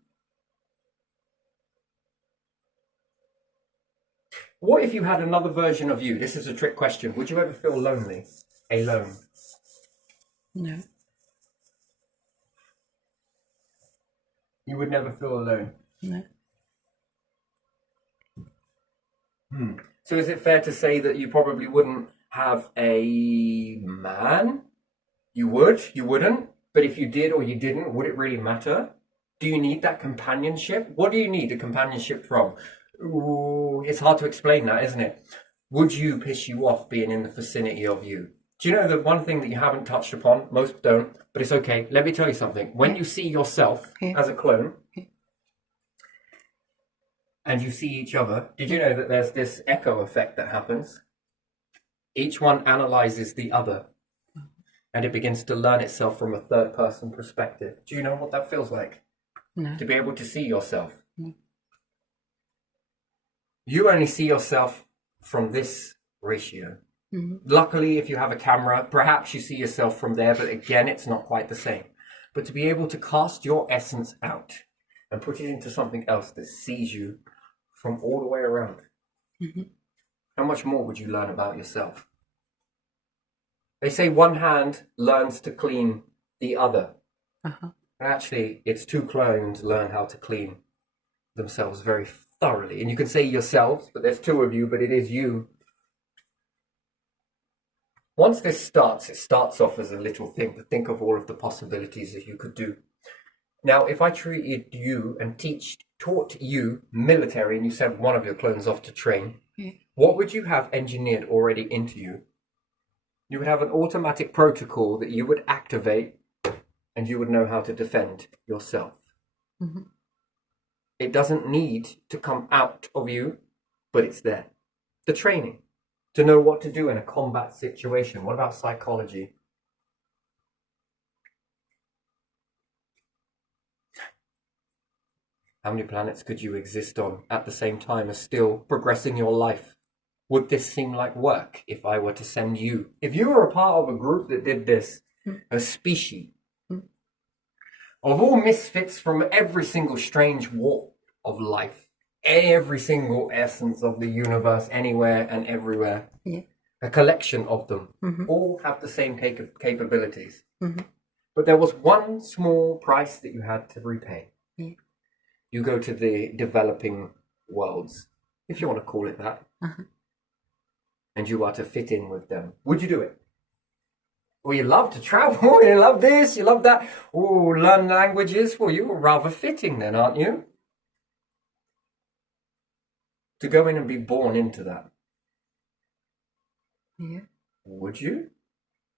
What if you had another version of you? This is a trick question. Would you ever feel lonely? Alone? No. You would never feel alone? No. So is it fair to say that you probably wouldn't have a man? You would? You wouldn't? But if you did or you didn't, would it really matter? Do you need that companionship? What do you need the companionship from? Ooh, it's hard to explain that, isn't it? Would you piss you off being in the vicinity of you? Do you know the one thing that you haven't touched upon? Most don't, but it's okay. Let me tell you something. When you see yourself as a clone and you see each other, did you know that there's this echo effect that happens? Each one analyzes the other and it begins to learn itself from a third person perspective. Do you know what that feels like? No. To be able to see yourself. You only see yourself from this ratio. Luckily, if you have a camera, perhaps you see yourself from there, but again, it's not quite the same. But to be able to cast your essence out and put it into something else that sees you from all the way around, how much more would you learn about yourself? They say one hand learns to clean the other. Actually, it's two clones learn how to clean themselves very thoroughly. And you can say yourselves, but there's two of you, but it is you. Once this starts, it starts off as a little thing, but think of all of the possibilities that you could do. Now, if I treated you and taught you military and you sent one of your clones off to train, what would you have engineered already into you? You would have an automatic protocol that you would activate and you would know how to defend yourself. It doesn't need to come out of you, but it's there. The training. To know what to do in a combat situation. What about psychology? How many planets could you exist on at the same time as still progressing your life? Would this seem like work if I were to send you? If you were a part of a group that did this, a species of all misfits from every single strange walk of life, every single essence of the universe, anywhere and everywhere, a collection of them, all have the same capabilities. But there was one small price that you had to repay. You go to the developing worlds, if you want to call it that, and you are to fit in with them. Would you do it? Well, you love to travel, you love this, you love that. Oh, learn languages. Well, you were rather fitting then, aren't you? To go in and be born into that. Yeah. Would you?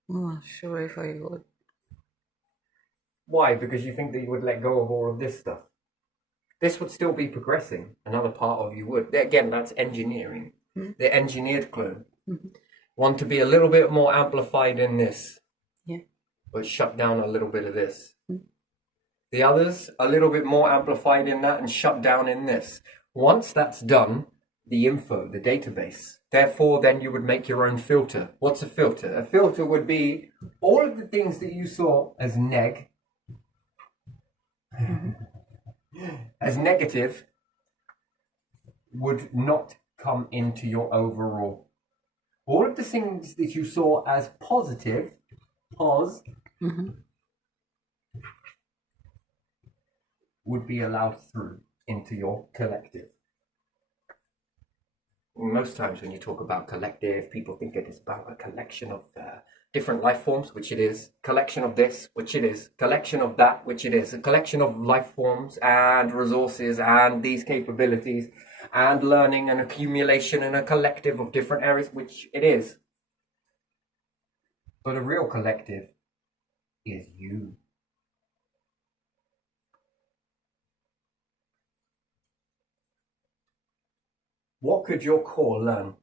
I'm not sure if I would. Why? Because you think that you would let go of all of this stuff. This would still be progressing. Another part of you would. Again, that's engineering. The engineered clone. Want to be a little bit more amplified in this. But shut down a little bit of this. The others, a little bit more amplified in that and shut down in this. Once that's done, the info, the database. Therefore, then you would make your own filter. What's a filter? A filter would be all of the things that you saw as as negative would not come into your overall. All of the things that you saw as positive, would be allowed through into your collective. Most times when you talk about collective, people think it is about a collection of different life forms, which it is. Collection of this, which it is. Collection of that, which it is. A collection of life forms and resources and these capabilities and learning and accumulation and a collective of different areas, which it is. But a real collective is you. What could your core learn?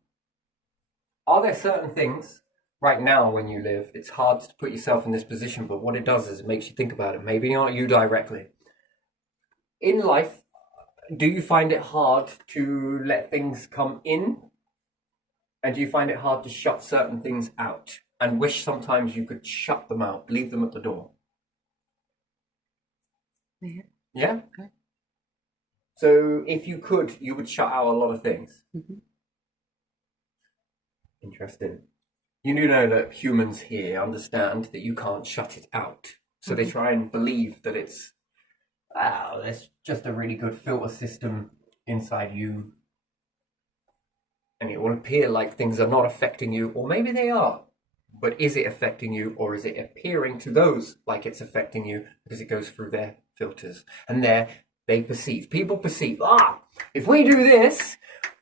Are there certain things right now when you live, it's hard to put yourself in this position, but what it does is it makes you think about it. Maybe not you directly. In life, do you find it hard to let things come in? And do you find it hard to shut certain things out? And wish sometimes you could shut them out, leave them at the door? Yeah? So if you could, you would shut out a lot of things. Interesting. You do know that humans here understand that you can't shut it out. So they try and believe that it's, wow, there's just a really good filter system inside you. And it will appear like things are not affecting you, or maybe they are. But is it affecting you, or is it appearing to those like it's affecting you because it goes through their filters? And they perceive, people perceive, if we do this,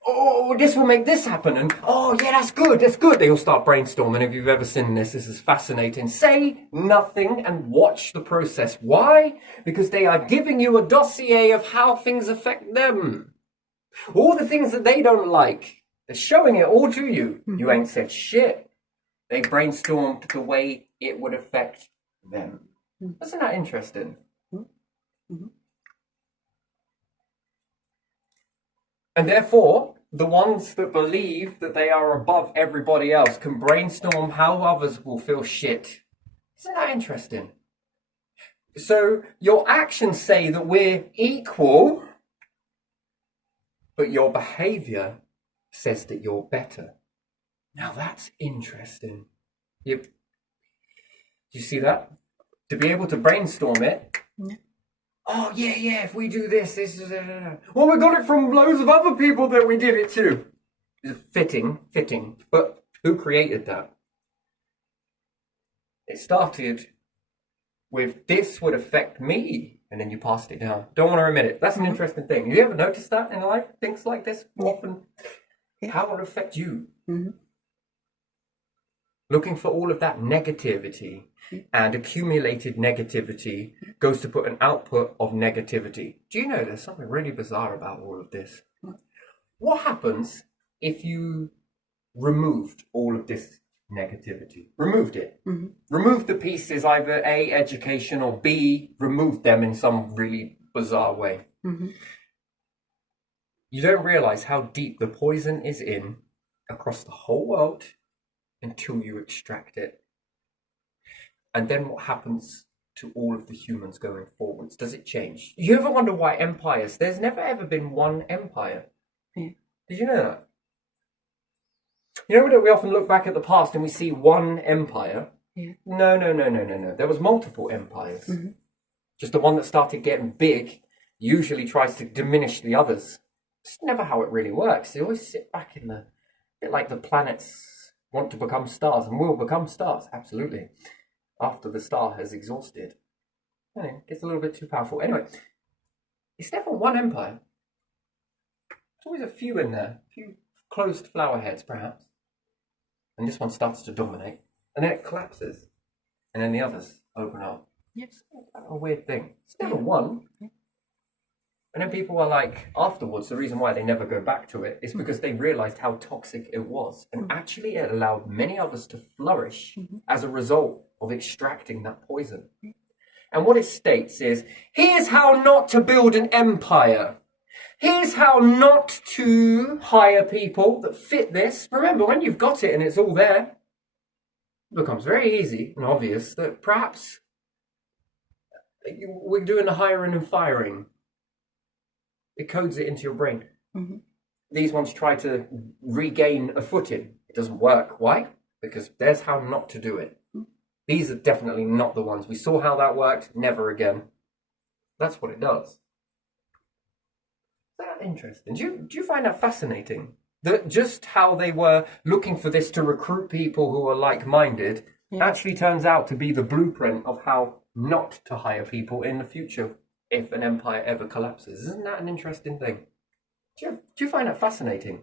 oh, this will make this happen. And oh, yeah, that's good, that's good. They all start brainstorming. If you've ever seen this is fascinating. Say nothing and watch the process. Why? Because they are giving you a dossier of how things affect them. All the things that they don't like, they're showing it all to you. You ain't said shit. They brainstormed the way it would affect them. Isn't that interesting? And therefore, the ones that believe that they are above everybody else can brainstorm how others will feel shit. Isn't that interesting? So your actions say that we're equal, but your behavior says that you're better. Now that's interesting. You see that? To be able to brainstorm it. Yeah. Oh, yeah, if we do this is... Well, we got it from loads of other people that we did it to. It's fitting. But who created that? It started with, this would affect me, and then you passed it down. Don't want to admit it. That's an interesting thing. Have you ever noticed that in life? Things like this often... Yeah. How will it affect you? Looking for all of that negativity and accumulated negativity goes to put an output of negativity. Do you know there's something really bizarre about all of this? What happens if you removed all of this negativity? Removed it. Removed the pieces, either A, education, or B, removed them in some really bizarre way. You don't realize how deep the poison is in across the whole world until you extract it. And then what happens to all of the humans going forwards? Does it change? You ever wonder why empires? There's never ever been one empire. Yeah. Did you know that? You know that we often look back at the past and we see one empire? Yeah. No. There was multiple empires. Just the one that started getting big usually tries to diminish the others. It's never how it really works. They always sit back in the... bit like the planets want to become stars and will become stars. Absolutely. After the star has exhausted. It gets a little bit too powerful. Anyway, it's never one empire. There's always a few in there. A few closed flower heads, perhaps. And this one starts to dominate. And then it collapses. And then the others open up. It's a weird thing. It's never one. And then people are like, afterwards, the reason why they never go back to it is because they realized how toxic it was. And actually it allowed many others to flourish as a result of extracting that poison. And what it states is, here's how not to build an empire. Here's how not to hire people that fit this. Remember, when you've got it and it's all there, it becomes very easy and obvious that perhaps we're doing the hiring and firing. It codes it into your brain. These ones try to regain a footing. It doesn't work. Why? Because there's how not to do it. These are definitely not the ones. We saw how that worked. Never again. That's what it does. Is that interesting? Do you find that fascinating? That just how they were looking for this to recruit people who are like-minded actually turns out to be the blueprint of how not to hire people in the future if an empire ever collapses. Isn't that an interesting thing? Do you find that fascinating?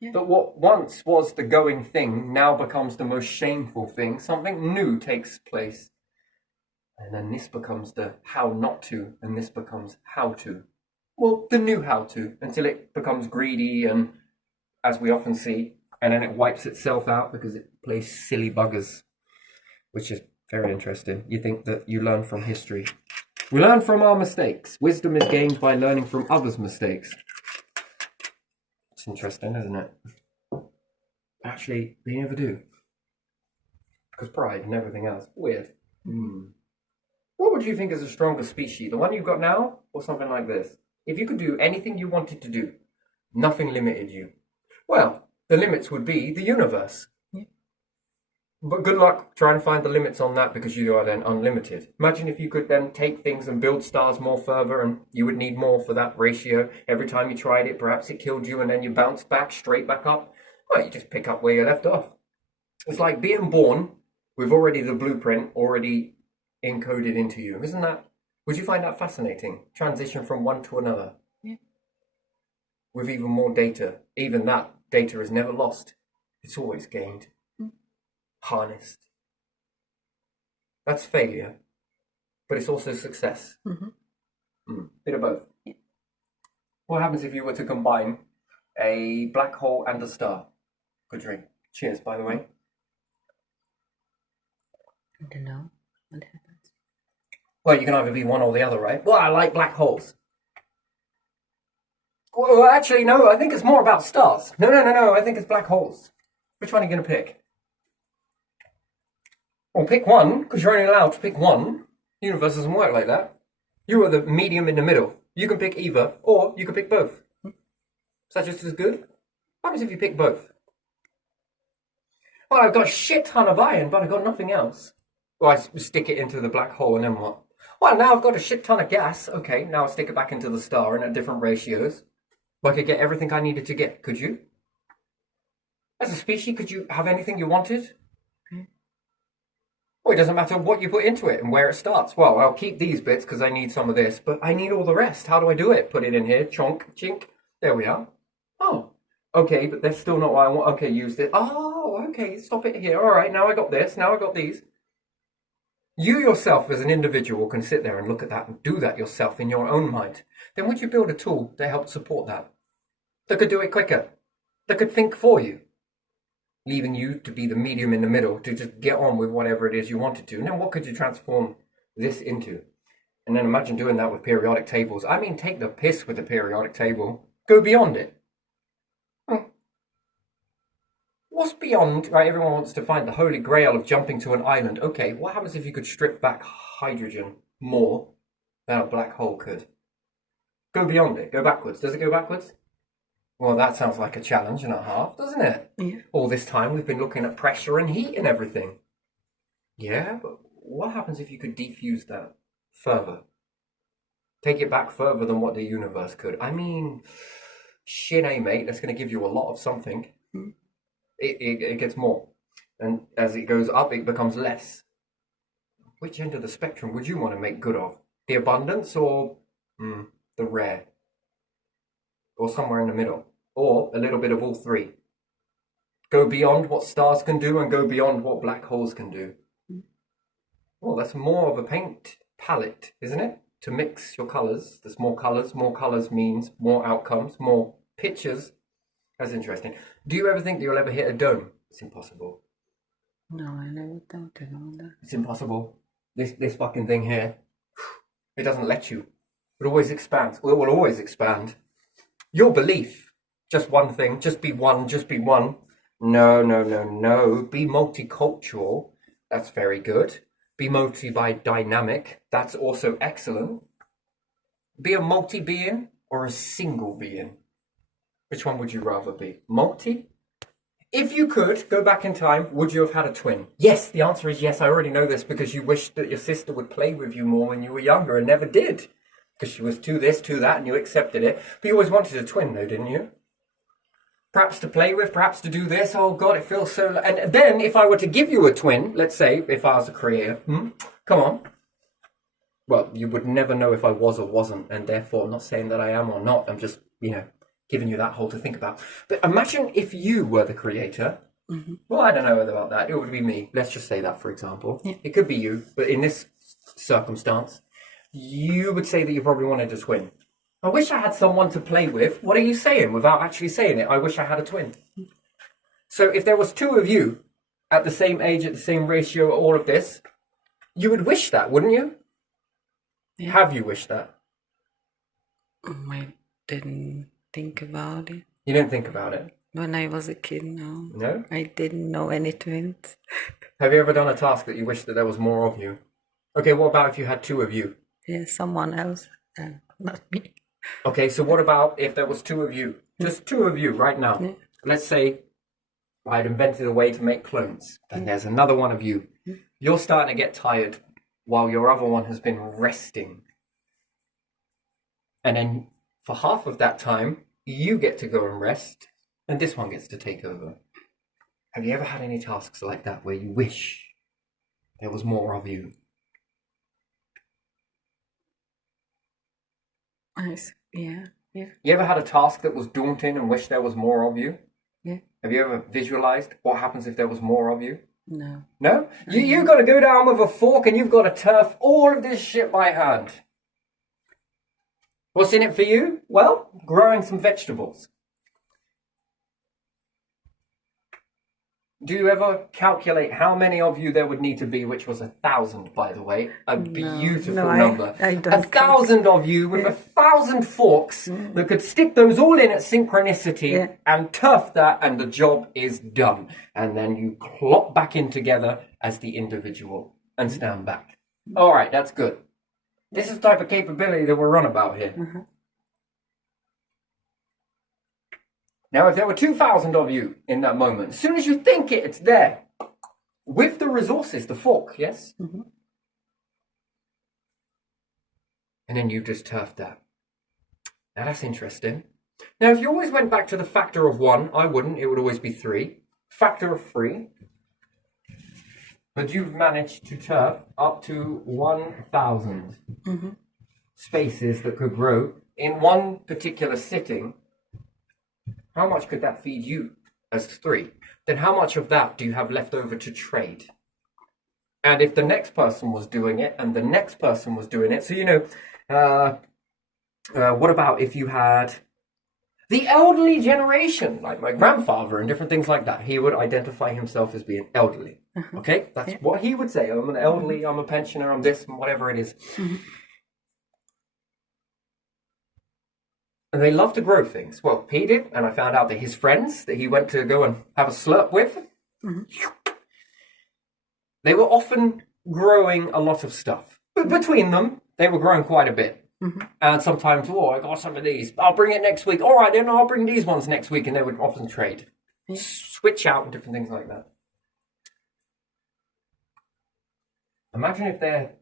Yeah. That what once was the going thing now becomes the most shameful thing. Something new takes place. And then this becomes the how not to, and this becomes how to. Well, the new how to, until it becomes greedy and, as we often see, and then it wipes itself out because it plays silly buggers, which is very interesting. You think that you learn from history. We learn from our mistakes. Wisdom is gained by learning from others' mistakes. It's interesting, isn't it? Actually, they never do. Because pride and everything else. Weird. What would you think is a stronger species? The one you've got now, or something like this? If you could do anything you wanted to do, nothing limited you. Well, the limits would be the universe. Yeah. But good luck trying to find the limits on that because you are then unlimited. Imagine if you could then take things and build stars more further and you would need more for that ratio. Every time you tried it, perhaps it killed you and then you bounced back straight back up. Well, you just pick up where you left off. It's like being born with already the blueprint already encoded into you. Isn't that, would you find that fascinating? Transition from one to another. Yeah. With even more data. Even that data is never lost. It's always gained. Harnessed. That's failure, but it's also success. Bit of both. Yeah. What happens if you were to combine a black hole and a star? Good drink. Cheers, by the way. I don't know what happens. Well, you can either be one or the other, right? Well, I like black holes. Well, actually, no, I think it's more about stars. No, I think it's black holes. Which one are you going to pick? Well, pick one, because you're only allowed to pick one. The universe doesn't work like that. You are the medium in the middle. You can pick either, or you can pick both. Is that just as good? What happens if you pick both? Well, I've got a shit ton of iron, but I've got nothing else. Well, I stick it into the black hole, and then what? Well, now I've got a shit ton of gas. Okay, now I stick it back into the star and at different ratios. Well, I could get everything I needed to get, could you? As a species, could you have anything you wanted? Well, it doesn't matter what you put into it and where it starts. Well, I'll keep these bits because I need some of this, but I need all the rest. How do I do it? Put it in here, chonk, chink. There we are. Oh, okay, but that's still not what I want. Okay, used it. Oh, okay, stop it here. All right, now I got this. Now I got these. You yourself as an individual can sit there and look at that and do that yourself in your own mind. Then would you build a tool to help support that? That could do it quicker. That could think for you. Leaving you to be the medium in the middle to just get on with whatever it is you wanted to. Now, what could you transform this into? And then imagine doing that with periodic tables. I mean, take the piss with the periodic table. Go beyond it. What's beyond? Right, everyone wants to find the holy grail of jumping to an island. Okay, what happens if you could strip back hydrogen more than a black hole could? Go beyond it. Go backwards. Does it go backwards? Well, that sounds like a challenge and a half, doesn't it? Yeah. All this time we've been looking at pressure and heat and everything. Yeah, but what happens if you could defuse that further? Take it back further than what the universe could. I mean, shit, mate, that's going to give you a lot of something. It gets more. And as it goes up, it becomes less. Which end of the spectrum would you want to make good of? The abundance or the rare? Or somewhere in the middle? Or a little bit of all three? Go beyond what stars can do and go beyond what black holes can do. Well, that's more of a paint palette, isn't it? To mix your colours. There's more colours. More colours means more outcomes, more pictures. That's interesting. Do you ever think that you'll ever hit a dome? It's impossible. No, I never thought about that. It's impossible. This fucking thing here, it doesn't let you. It always expands. It will always expand. Your belief, just one thing, just be one, just be one. No. Be multicultural. That's very good. Be multi-dynamic. That's also excellent. Be a multi-being or a single being. Which one would you rather be? Multi? If you could go back in time, would you have had a twin? Yes, the answer is yes. I already know this because you wished that your sister would play with you more when you were younger and never did. Because she was too this, too that, and you accepted it. But you always wanted a twin though, didn't you? Perhaps to play with, perhaps to do this. Oh God, it feels so... And then if I were to give you a twin, let's say, if I was a creator, come on. Well, you would never know if I was or wasn't, and therefore I'm not saying that I am or not. I'm just, giving you that whole to think about. But imagine if you were the creator. Well, I don't know about that. It would be me. Let's just say that, for example. Yeah. It could be you, but in this circumstance, you would say that you probably wanted a twin. I wish I had someone to play with. What are you saying without actually saying it? I wish I had a twin. So if there was two of you at the same age, at the same ratio, all of this, you would wish that, wouldn't you? Yeah. Have you wished that? I didn't think about it. You didn't think about it? When I was a kid, no. No? I didn't know any twins. Have you ever done a task that you wish that there was more of you? Okay, what about if you had two of you? Yeah, someone else, not me. Okay, so what about if there was two of you? Just two of you right now. Yeah. Let's say I'd invented a way to make clones, and there's another one of you. You're starting to get tired while your other one has been resting. And then for half of that time, you get to go and rest, and this one gets to take over. Have you ever had any tasks like that where you wish there was more of you? Yeah, yeah, You ever had a task that was daunting and wish there was more of you? yeah. Have you ever visualized what happens if there was more of you? No. No? You've got to go down with a fork and you've got to turf all of this shit by hand. What's in it for you? Well, growing some vegetables. Do you ever calculate how many of you there would need to be, which was 1,000, by the way? A beautiful number. I don't 1,000 of you with 1,000 forks that could stick those all in at synchronicity and turf that, and the job is done. And then you clop back in together as the individual and stand back. All right, that's good. This is the type of capability that we're on about here. Now, if there were 2,000 of you in that moment, as soon as you think it, it's there. With the resources, the fork, yes? And then you just turfed that. Now, that's interesting. Now, if you always went back to the factor of 1, I wouldn't. It would always be 3. Factor of 3. But you've managed to turf up to 1,000 spaces that could grow in one particular sitting. How much could that feed you as 3? Then how much of that do you have left over to trade? And if the next person was doing it and the next person was doing it, so, you know, what about if you had the elderly generation, like my grandfather and different things like that? He would identify himself as being elderly. Okay? That's what he would say. I'm an elderly, I'm a pensioner, I'm this, and whatever it is. And they love to grow things. Well, he did, and I found out that his friends that he went to go and have a slurp with, they were often growing a lot of stuff. But between them, they were growing quite a bit. And sometimes, oh, I got some of these. I'll bring it next week. All right, then I'll bring these ones next week. And they would often trade. Switch out and different things like that. Imagine if there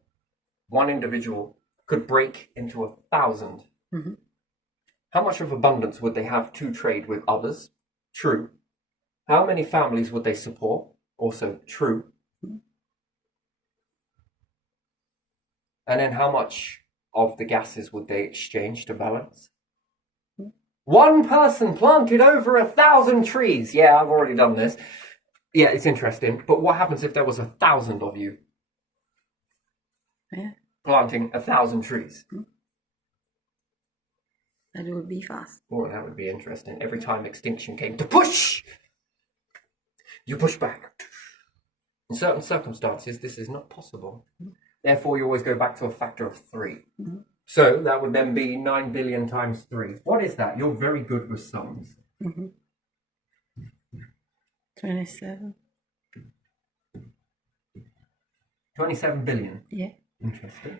one individual could break into 1,000. How much of abundance would they have to trade with others? True. How many families would they support? Also true. And then how much of the gases would they exchange to balance? One person planted over 1,000 trees. Yeah, I've already done this. Yeah, it's interesting. But what happens if there was 1,000 of you planting 1,000 trees? That would be fast. Oh, that would be interesting. Every time extinction came to push, you push back. In certain circumstances, this is not possible. Therefore, you always go back to a factor of 3. So that would then be 9 billion times 3. What is that? You're very good with sums. 27. 27 billion. Yeah. Interesting.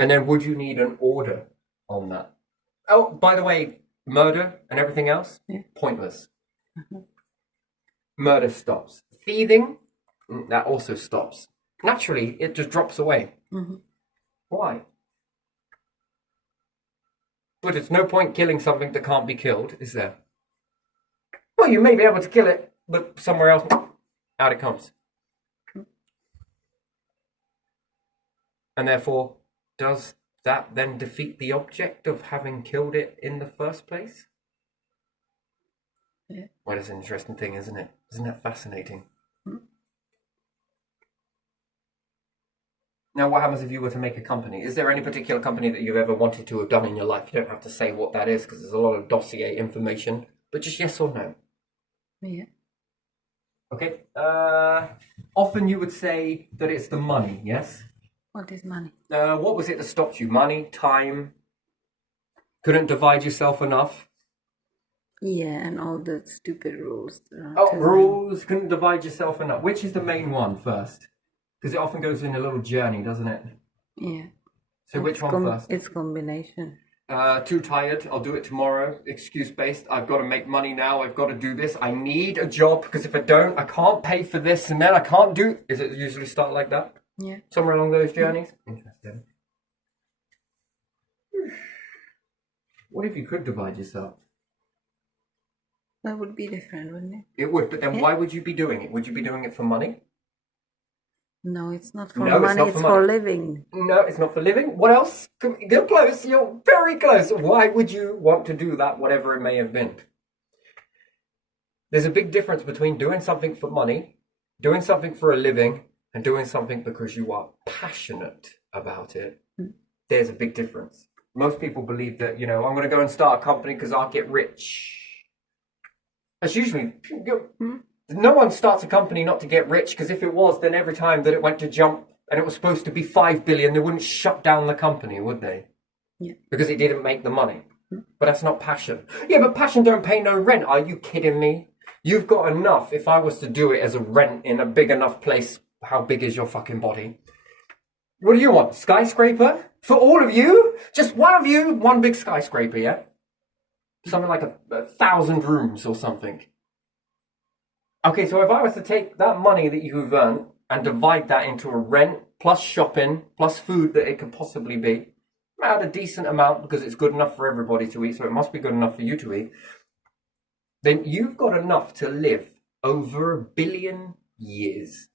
And then would you need an order on that? Oh, by the way, murder and everything else, pointless. Murder stops. Thieving, that also stops. Naturally, it just drops away. Why? But it's no point killing something that can't be killed, is there? Well, you may be able to kill it, but somewhere else, out it comes. And therefore, does that then defeat the object of having killed it in the first place? Yeah. Well, that's an interesting thing, isn't it? Isn't that fascinating? Now, what happens if you were to make a company? Is there any particular company that you've ever wanted to have done in your life? You don't have to say what that is because there's a lot of dossier information, but just yes or no. Yeah. Okay. Often you would say that it's the money, yes? What is money? What was it that stopped you? Money, time? Couldn't divide yourself enough? Yeah, and all the stupid rules. Oh, rules, couldn't divide yourself enough. Which is the main one first? Because it often goes in a little journey, doesn't it? Yeah. So which one first? It's combination. Too tired, I'll do it tomorrow. Excuse based, I've got to make money now, I've got to do this. I need a job because if I don't, I can't pay for this and then I can't do. Is it usually start like that? Yeah. Somewhere along those journeys? Interesting. What if you could divide yourself? That would be different, wouldn't it? It would, but then why would you be doing it? Would you be doing it for money? No, it's not for No, money, it's for money. living. No, it's not for living. What else? You're close, you're very close. Why would you want to do that, whatever it may have been? There's a big difference between doing something for money, doing something for a living, and doing something because you are passionate about it. There's a big difference. Most people believe that, I'm going to go and start a company because I'll get rich. That's usually... No one starts a company not to get rich, because if it was, then every time that it went to jump and it was supposed to be 5 billion, they wouldn't shut down the company, would they? Yeah. Because it didn't make the money. But that's not passion. Yeah, but passion don't pay no rent. Are you kidding me? You've got enough. If I was to do it as a rent in a big enough place, how big is your fucking body? What do you want? Skyscraper? For all of you? Just one of you? One big skyscraper, yeah? Something like 1,000 rooms or something. Okay, so if I was to take that money that you've earned and divide that into a rent, plus shopping, plus food that it could possibly be, at a decent amount because it's good enough for everybody to eat, so it must be good enough for you to eat, then you've got enough to live over 1 billion years.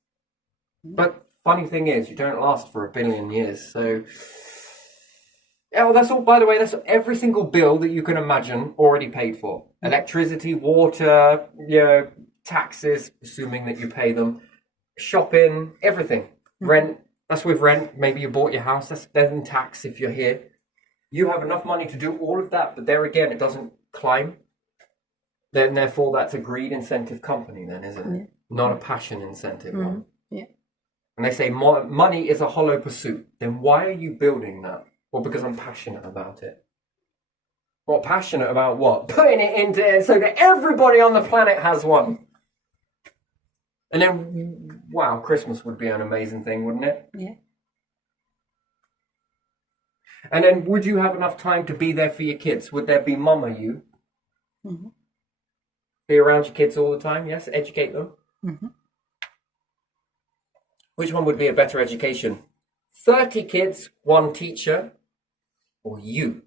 But funny thing is, you don't last for 1 billion years, so... Oh, that's all, by the way, that's every single bill that you can imagine already paid for. Electricity, water, taxes, assuming that you pay them, shopping, everything. Rent, that's with rent. Maybe you bought your house, that's then tax if you're here. You have enough money to do all of that, but there again, it doesn't climb. Then therefore, that's a greed incentive company then, isn't it? Yeah. Not a passion incentive one. Yeah. And they say money is a hollow pursuit. Then why are you building that? Well, because I'm passionate about it. Well, passionate about what? Putting it into it so that everybody on the planet has one. And then, wow, Christmas would be an amazing thing, wouldn't it? Yeah. And then would you have enough time to be there for your kids? Would there be mama you? Mm-hmm. Be around your kids all the time, yes? Educate them? Mm-hmm. Which one would be a better education? 30 kids, 1 teacher, or you?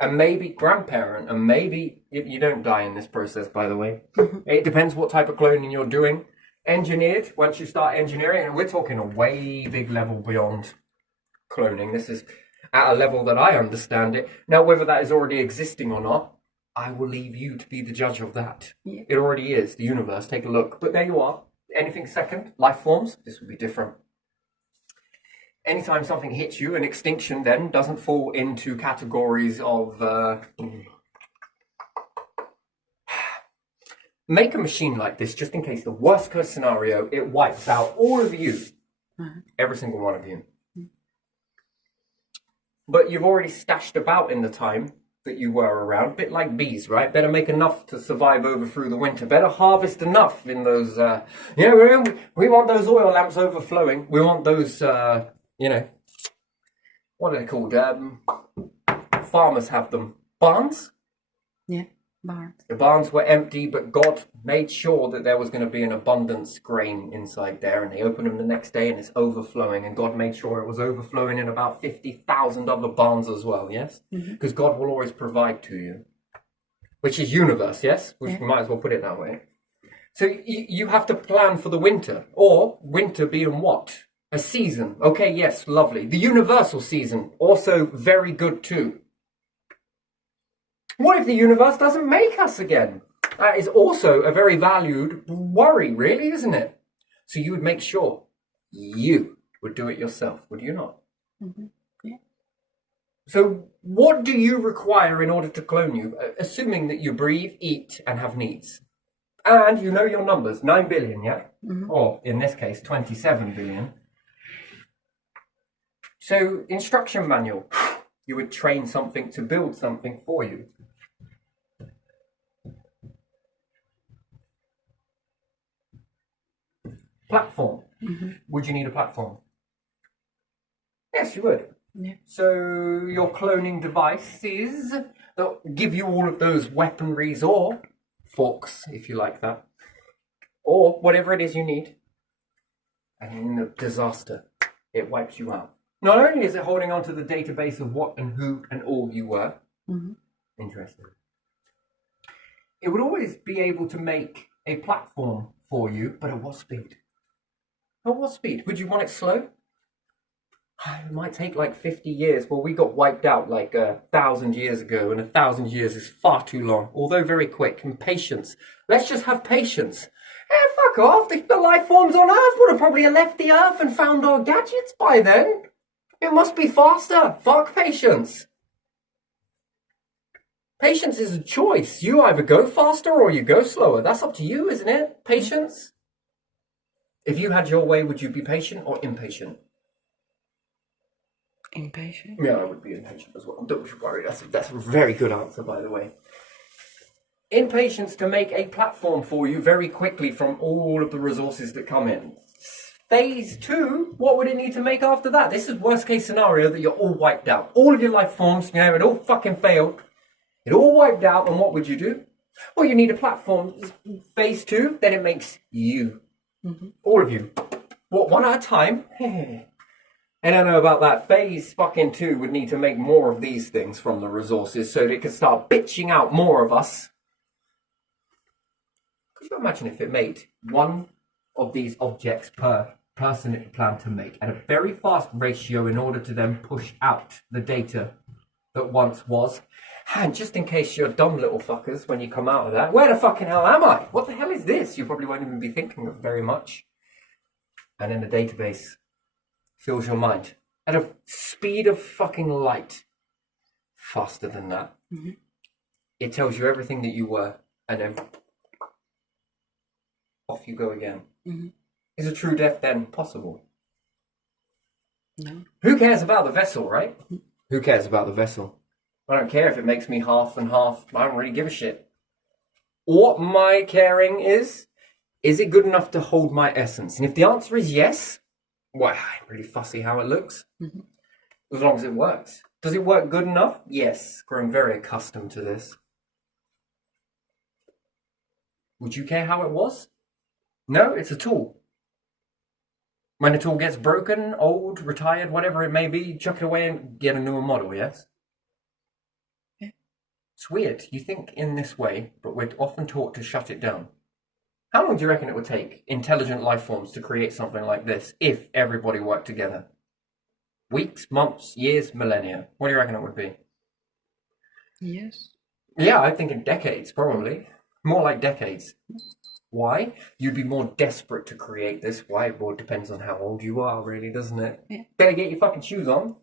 And maybe grandparent, and maybe you don't die in this process, by the way. It depends what type of cloning you're doing. Engineered, once you start engineering, and we're talking a way big level beyond cloning. This is at a level that I understand it. Now, whether that is already existing or not, I will leave you to be the judge of that. Yeah. It already is, the universe, take a look. But there you are. Anything second, life forms, this would be different. Anytime something hits you, an extinction then doesn't fall into categories of... Make a machine like this just in case the worst case scenario, it wipes out all of you. Every single one of you. But you've already stashed about in the time that you were around, a bit like bees, right? Better make enough to survive over through the winter. Better harvest enough in those... we want those oil lamps overflowing. We want those... what are they called? Farmers have them. Barns? Yeah, barns. The barns were empty, but God made sure that there was going to be an abundance grain inside there, and they opened them the next day and it's overflowing, and God made sure it was overflowing in about 50,000 other barns as well, yes? Because God will always provide to you. Which is universe, yes? We might as well put it that way. So you have to plan for the winter, or winter being what? A season. Okay, yes, lovely. The universal season, also very good too. What if the universe doesn't make us again? That is also a very valued worry, really, isn't it? So you would make sure you would do it yourself, would you not? Yeah. So what do you require in order to clone you? Assuming that you breathe, eat, and have needs. And you know your numbers, 9 billion, yeah? Or, in this case, 27 billion. So, instruction manual. You would train something to build something for you. Platform. Would you need a platform? Yes, you would. Yeah. So your cloning devices that give you all of those weaponries or forks, if you like that, or whatever it is you need. And in a disaster, it wipes you out. Not only is it holding on to the database of what and who and all you were, interesting, it would always be able to make a platform for you, but at what speed? At what speed? Would you want it slow? It might take like 50 years. Well, we got wiped out like 1,000 years ago, and 1,000 years is far too long, although very quick. And patience. Let's just have patience. Fuck off. The life forms on Earth would have probably left the Earth and found our gadgets by then. It must be faster. Fuck patience. Patience is a choice. You either go faster or you go slower. That's up to you, isn't it? Patience. If you had your way, would you be patient or impatient? Impatient? Yeah, I would be impatient as well. Don't you worry. That's a very good answer, by the way. Impatience to make a platform for you very quickly from all of the resources that come in. Phase 2, what would it need to make after that? This is worst case scenario that you're all wiped out. All of your life forms, it all fucking failed. It all wiped out, and what would you do? Well, you need a platform. Phase 2, then it makes you. All of you. What, one at a time? I don't know about that. Phase fucking 2 would need to make more of these things from the resources so that it could start bitching out more of us. Could you imagine if it made one of these objects per person it planned to make at a very fast ratio in order to then push out the data that once was? And just in case you're dumb little fuckers when you come out of that, where the fucking hell am I? What the hell is this? You probably won't even be thinking of very much. And then the database fills your mind at a speed of fucking light. Faster than that. It tells you everything that you were, and then off you go again. Is a true death then possible? No. Who cares about the vessel, right? Who cares about the vessel? I don't care if it makes me half and half. I don't really give a shit. What my caring is it good enough to hold my essence? And if the answer is yes, well, I'm really fussy how it looks. As long as it works. Does it work good enough? Yes. Growing very accustomed to this. Would you care how it was? No, it's a tool. When a tool gets broken, old, retired, whatever it may be, chuck it away and get a newer model, yes? Yeah. It's weird. You think in this way, but we're often taught to shut it down. How long do you reckon it would take intelligent life forms to create something like this if everybody worked together? Weeks, months, years, millennia. What do you reckon it would be? Yes. Yeah, I think in decades, probably. More like decades. Why? You'd be more desperate to create this. Why? Well, it depends on how old you are, really, doesn't it? Yeah. Better get your fucking shoes on.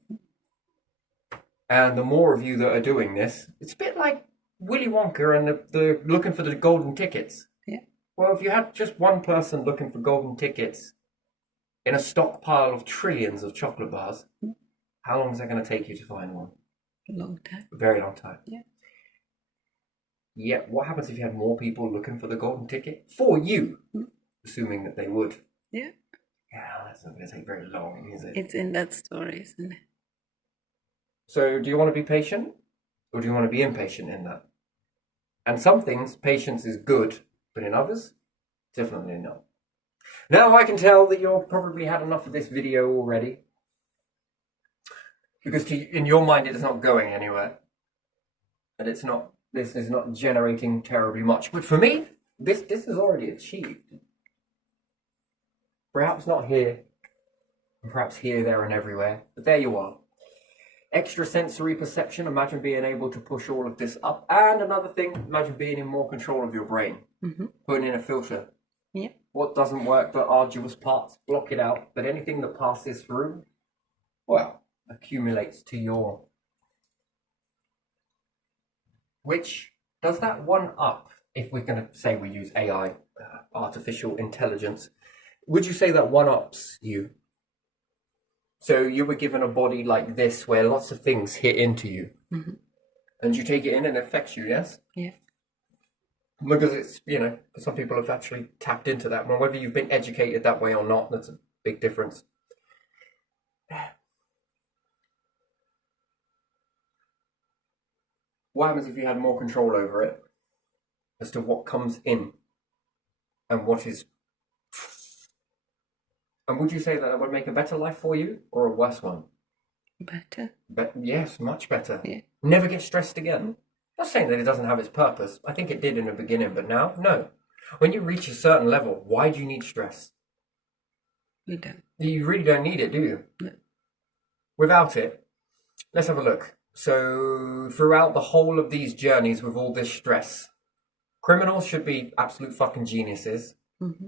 And the more of you that are doing this, it's a bit like Willy Wonka and the looking for the golden tickets. Yeah. Well, if you had just one person looking for golden tickets in a stockpile of trillions of chocolate bars, how long is that going to take you to find one? A long time. A very long time. Yeah. Yeah, what happens if you had more people looking for the golden ticket? For you, assuming that they would. Yeah. Yeah, that's not going to take very long, is it? It's in that story, isn't it? So, do you want to be patient? Or do you want to be impatient in that? And some things, patience is good, but in others, definitely not. Now I can tell that you've probably had enough of this video already. Because in your mind it is not going anywhere. And this is not generating terribly much. But for me, this is already achieved. Perhaps not here, and perhaps here, there, and everywhere. But there you are. Extrasensory perception, imagine being able to push all of this up. And another thing, imagine being in more control of your brain. Putting in a filter. Yeah. What doesn't work, the arduous parts, block it out. But anything that passes through, well, accumulates to your... Which, does that one up, if we're going to say we use AI, artificial intelligence, would you say that one ups you? So you were given a body like this where lots of things hit into you. And you take it in and it affects you, yes? Yeah. Because it's, some people have actually tapped into that. Well, whether you've been educated that way or not, that's a big difference. What happens if you had more control over it as to what comes in and what is. And would you say that would make a better life for you or a worse one? Better. Yes, much better. Yeah. Never get stressed again. I'm not saying that it doesn't have its purpose. I think it did in the beginning, but now, no. When you reach a certain level, why do you need stress? We don't. You really don't need it, do you? No. Without it, let's have a look. So, throughout the whole of these journeys with all this stress, criminals should be absolute fucking geniuses. Mm-hmm.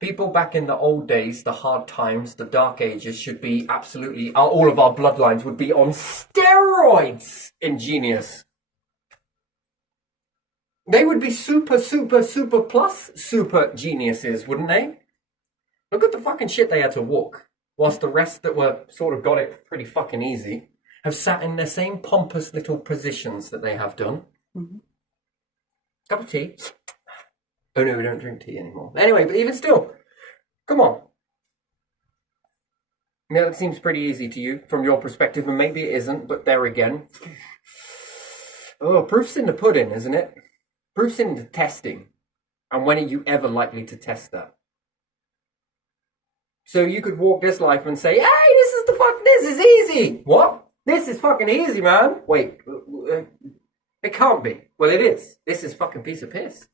People back in the old days, the hard times, the dark ages, should be absolutely, all of our bloodlines would be on steroids ingenious. They would be super, super, super plus super geniuses, wouldn't they? Look at the fucking shit they had to walk, whilst the rest that were sort of got it pretty fucking easy have sat in the same pompous little positions that they have done. Mm-hmm. Cup of tea. Oh no, we don't drink tea anymore. Anyway, but even still, come on. Yeah, that seems pretty easy to you from your perspective, and maybe it isn't, but there again. Oh, proof's in the pudding, isn't it? Proof's in the testing. And when are you ever likely to test that? So you could walk this life and say, hey, this is easy. What? This is fucking easy, man. Wait, it can't be. Well, it is. This is fucking piece of piss.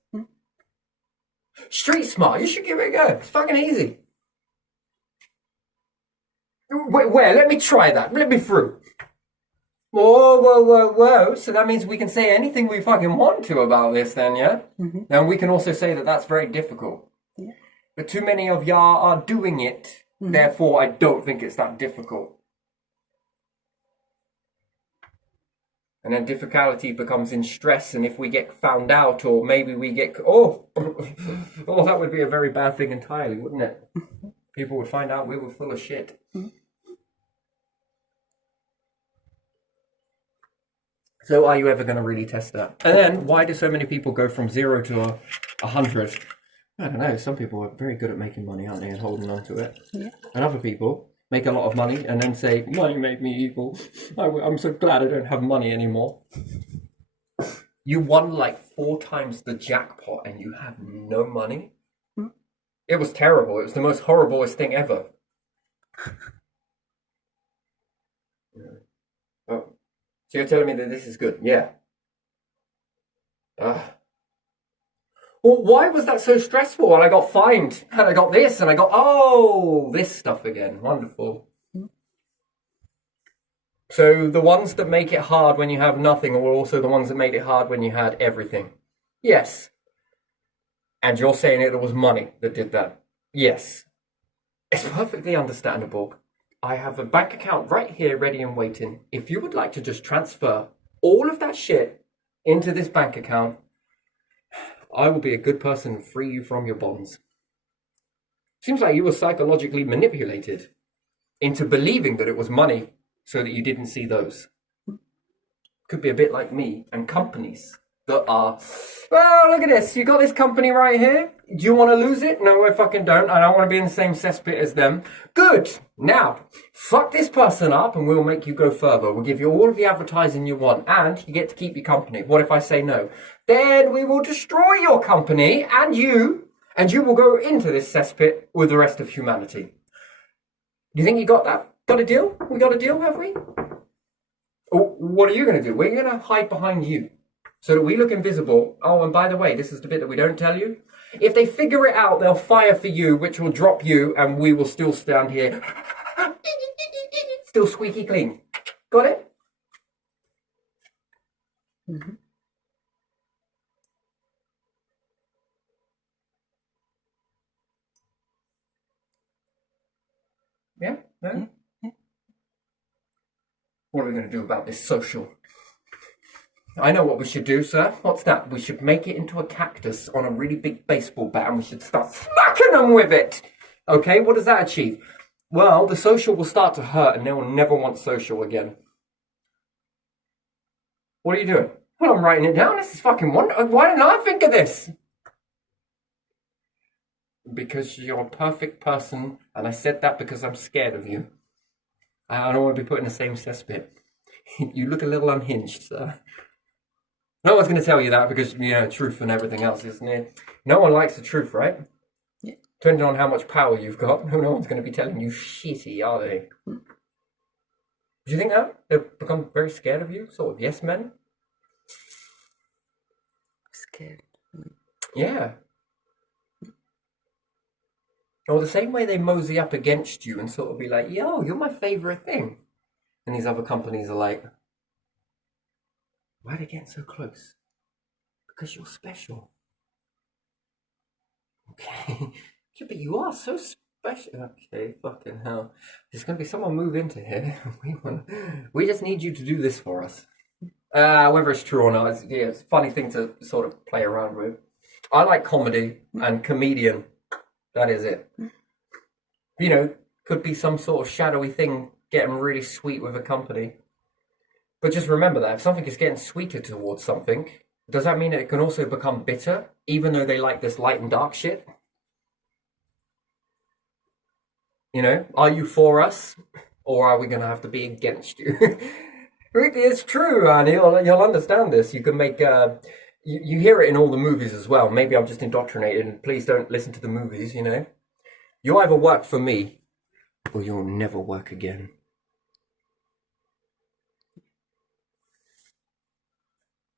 Street smart, you should give it a go. It's fucking easy. Wait, where? Let me try that. Let me through. Whoa. So that means we can say anything we fucking want to about this then, yeah? Mm-hmm. And we can also say that that's very difficult. Yeah. But too many of y'all are doing it. Mm-hmm. Therefore, I don't think it's that difficult. And then difficulty becomes in stress, and if we get found out, or maybe we get, that would be a very bad thing entirely, wouldn't it? People would find out we were full of shit. So are you ever going to really test that? And then, why do so many people go from 0 to 100? I don't know, some people are very good at making money, aren't they, and holding on to it. Yeah. And other people make a lot of money and then say, money made me evil. I'm so glad I don't have money anymore. You won like 4 times the jackpot and you have no money? It was terrible. It was the most horriblest thing ever. Oh. So you're telling me that this is good? Yeah. Well, why was that so stressful? And I got fined, and I got this, and I got, this stuff again. Wonderful. So the ones that make it hard when you have nothing are also the ones that made it hard when you had everything. Yes. And you're saying it was money that did that. Yes. It's perfectly understandable. I have a bank account right here ready and waiting. If you would like to just transfer all of that shit into this bank account, I will be a good person and free you from your bonds. Seems like you were psychologically manipulated into believing that it was money so that you didn't see those. Could be a bit like me and companies that are, well, look at this. You got this company right here. Do you want to lose it? No, I fucking don't. I don't want to be in the same cesspit as them. Good. Now, fuck this person up and we'll make you go further. We'll give you all of the advertising you want and you get to keep your company. What if I say no? Then we will destroy your company and you will go into this cesspit with the rest of humanity. Do you think you got that? Got a deal? We got a deal, have we? Oh, what are you going to do? We're going to hide behind you so that we look invisible. Oh, and by the way, this is the bit that we don't tell you. If they figure it out, they'll fire for you, which will drop you, and we will still stand here. Still squeaky clean. Got it? Mm-hmm. Yeah? No? Yeah. What are we going to do about this social? I know what we should do, sir. What's that? We should make it into a cactus on a really big baseball bat and we should start smacking them with it. Okay, what does that achieve? Well, the social will start to hurt and they will never want social again. What are you doing? Well, I'm writing it down. This is fucking wonderful. Why didn't I think of this? Because you're a perfect person, and I said that because I'm scared of you. I don't want to be put in the same cesspit. You look a little unhinged, sir. No one's going to tell you that because, truth and everything else, isn't it? No one likes the truth, right? Yeah. Depending on how much power you've got, no one's going to be telling you shitty, are they? Do you think that? They've become very scared of you? Sort of yes men? Scared. Yeah. Or the same way they mosey up against you and sort of be like, yo, you're my favorite thing. And these other companies are like, why are they getting so close? Because you're special. Okay. Yeah, but you are so special. Okay, fucking hell. There's going to be someone move into here. We just need you to do this for us. Whether it's true or not, it's a funny thing to sort of play around with. I like comedy and comedian. That is it. Could be some sort of shadowy thing getting really sweet with a company. But just remember that if something is getting sweeter towards something, does that mean it can also become bitter, even though they like this light and dark shit? Are you for us, or are we going to have to be against you? It's true, and you'll understand this. You can make... You hear it in all the movies as well. Maybe I'm just indoctrinated, and please don't listen to the movies, You either work for me, or you'll never work again.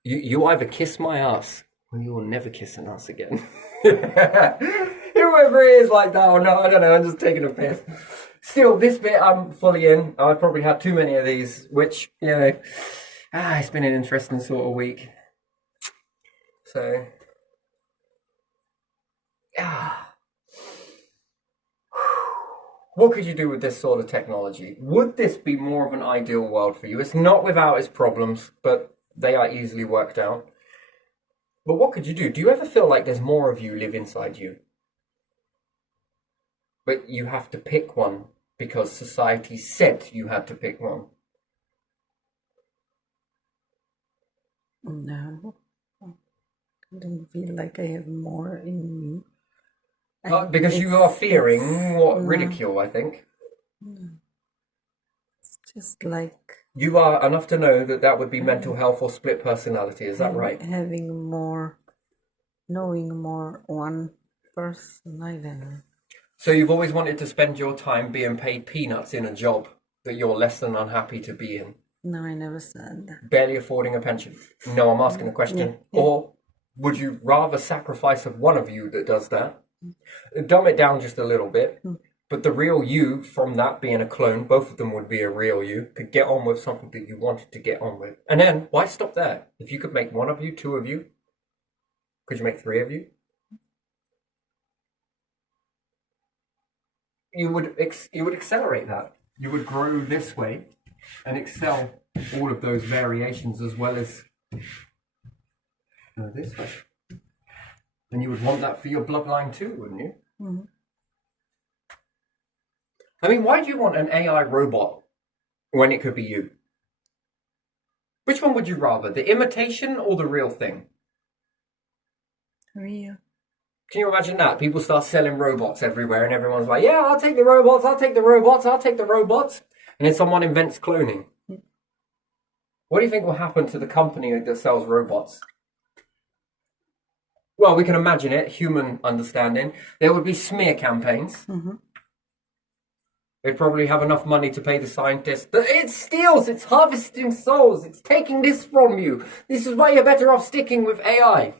You either kiss my ass, or you will never kiss an ass again. Whoever it is like that or not, I don't know, I'm just taking a piss. Still, this bit I'm fully in. I've probably had too many of these, which, it's been an interesting sort of week. So, what could you do with this sort of technology? Would this be more of an ideal world for you? It's not without its problems, but they are easily worked out. But what could you do? Do you ever feel like there's more of you live inside you? But you have to pick one because society said you had to pick one. No. I don't feel like I have more in me. Because you are fearing ridicule, I think. No. It's just like... You are enough to know that would be mental health or split personality, is that right? Having more, knowing more one person, I don't know. So you've always wanted to spend your time being paid peanuts in a job that you're less than unhappy to be in? No, I never said that. Barely affording a pension? No, I'm asking a question. Yeah. Or would you rather sacrifice of one of you that does that? Dumb it down just a little bit. But the real you from that being a clone, both of them would be a real you, could get on with something that you wanted to get on with. And then, why stop there? If you could make one of you, two of you, could you make three of you? You would accelerate that. You would grow this way and excel all of those variations as well as this way. And you would want that for your bloodline too, wouldn't you? Mm-hmm. I mean, why do you want an AI robot when it could be you? Which one would you rather, the imitation or the real thing? Real. Can you imagine that? People start selling robots everywhere and everyone's like, yeah, I'll take the robots, I'll take the robots, I'll take the robots. And then someone invents cloning. What do you think will happen to the company that sells robots? Well, we can imagine it, human understanding. There would be smear campaigns. Mm-hmm. They'd probably have enough money to pay the scientists. It steals, it's harvesting souls, it's taking this from you. This is why you're better off sticking with AI.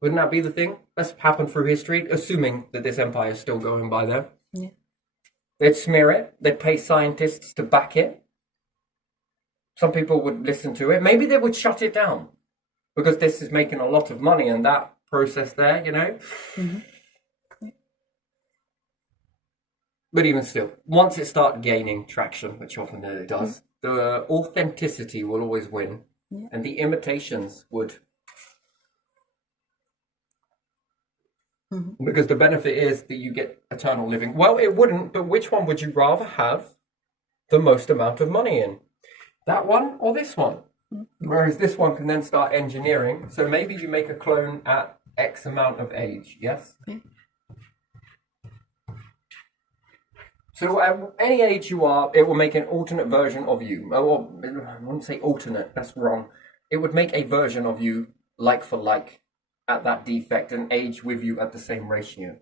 Wouldn't that be the thing? That's happened through history, assuming that this empire is still going by there. Yeah. They'd smear it. They'd pay scientists to back it. Some people would listen to it. Maybe they would shut it down because this is making a lot of money and that process there, Mm-hmm. But even still, once it starts gaining traction, which often it does, the authenticity will always win. Yeah. And the imitations would... Mm-hmm. Because the benefit is that you get eternal living. Well, it wouldn't, but which one would you rather have the most amount of money in? That one or this one? Whereas this one can then start engineering. So maybe you make a clone at X amount of age, yes? Yeah. So at any age you are, it will make an alternate version of you. Or, I wouldn't say alternate, that's wrong. It would make a version of you like for like at that defect and age with you at the same ratio.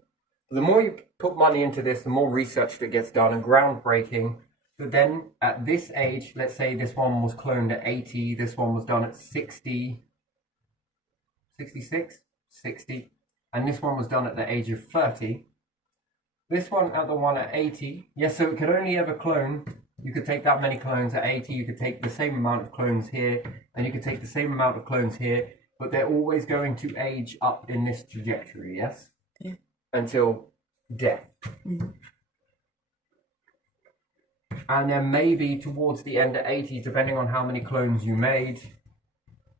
The more you put money into this, the more research that gets done and groundbreaking. But then at this age, let's say this one was cloned at 80, this one was done at 60, 66, 60, and this one was done at the age of 30. This one at the one at 80, yes, so it could only ever clone. You could take that many clones at 80, you could take the same amount of clones here, and you could take the same amount of clones here, but they're always going to age up in this trajectory, yes? Yeah. Until death. Mm-hmm. And then maybe towards the end of 80, depending on how many clones you made,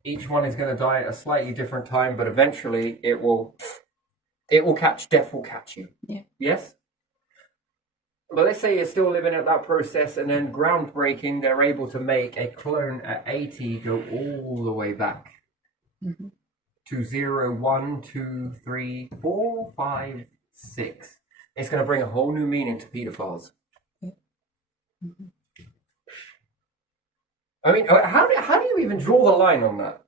each one is going to die at a slightly different time, but eventually it will catch, death will catch you. Yeah. Yes? But let's say you're still living at that process, and then groundbreaking, they're able to make a clone at 80 go all the way back to 0, 1, 2, 3, 4, 5, 6. It's going to bring a whole new meaning to pedophiles. I mean, how do you even draw the line on that?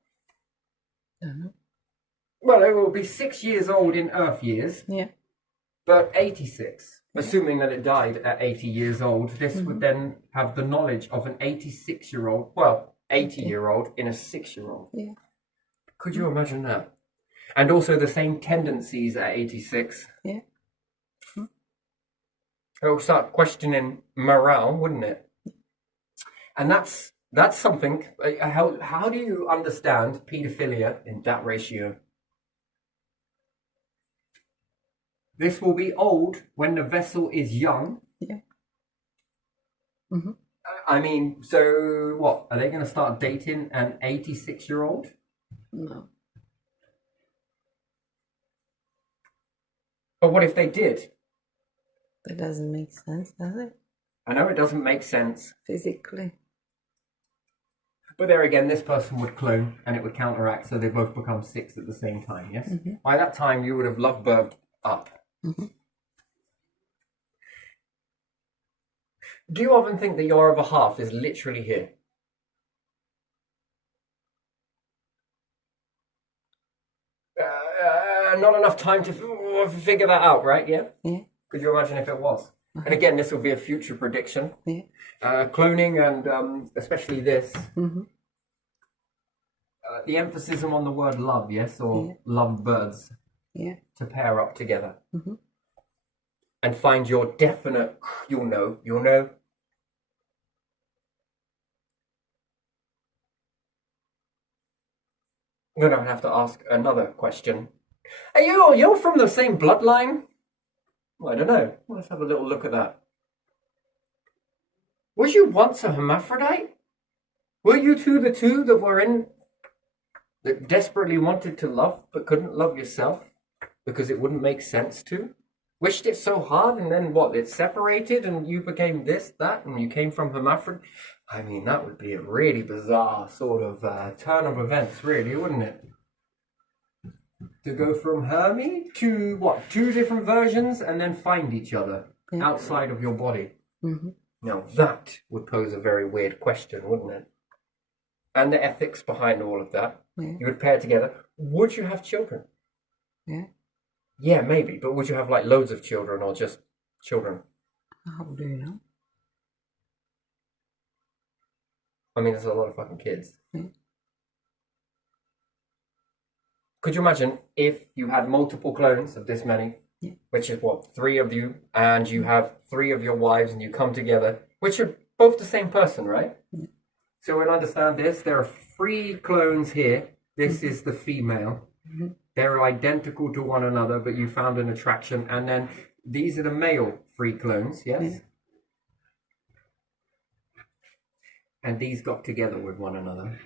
Well, it will be 6 years old in Earth years. Yeah. But 86, assuming that it died at 80 years old, this would then have the knowledge of an 86-year-old, well, 80-year-old in a 6-year-old. Yeah. Could you imagine that? And also the same tendencies at 86. Yeah. It will start questioning morale, wouldn't it? And that's something. How do you understand paedophilia in that ratio? This will be old when the vessel is young. Yeah. I mean, so what? Are they going to start dating an 86-year-old? No. But what if they did? That doesn't make sense, does it? I know it doesn't make sense. Physically. But there again, this person would clone and it would counteract, so they both become 6 at the same time, yes? By that time, you would have lovebird up. Do you often think that your other half is literally here? Not enough time to figure that out, right? Yeah? Yeah. Could you imagine if it was? And again, this will be a future prediction. Yeah. Cloning and especially this. The emphasis on the word love, yes? Or lovebirds. Yeah. To pair up together. And find your definite, you'll know. I'm going to have to ask another question. Are you're from the same bloodline? Well, I don't know. Let's have a little look at that. Was you once a hermaphrodite? Were you two the two that desperately wanted to love but couldn't love yourself because it wouldn't make sense to? Wished it so hard, and then what? It separated and you became this, that, and you came from hermaphrodite? I mean, that would be a really bizarre sort of turn of events, really, wouldn't it? To go from Hermie to what? 2 different versions and then find each other outside of your body. Now that would pose a very weird question, wouldn't it? And the ethics behind all of that. You would pair together. Would you have children? Yeah. Yeah, maybe. But would you have like loads of children or just children? How do you know? I mean, there's a lot of fucking kids. Yeah. Could you imagine if you had multiple clones of this many, which is what, 3 of you, and you have 3 of your wives and you come together, which are both the same person, right? So we'll understand this. There are 3 clones here. This is the female. They're identical to one another, but you found an attraction. And then these are the male 3 clones, yes? And these got together with one another.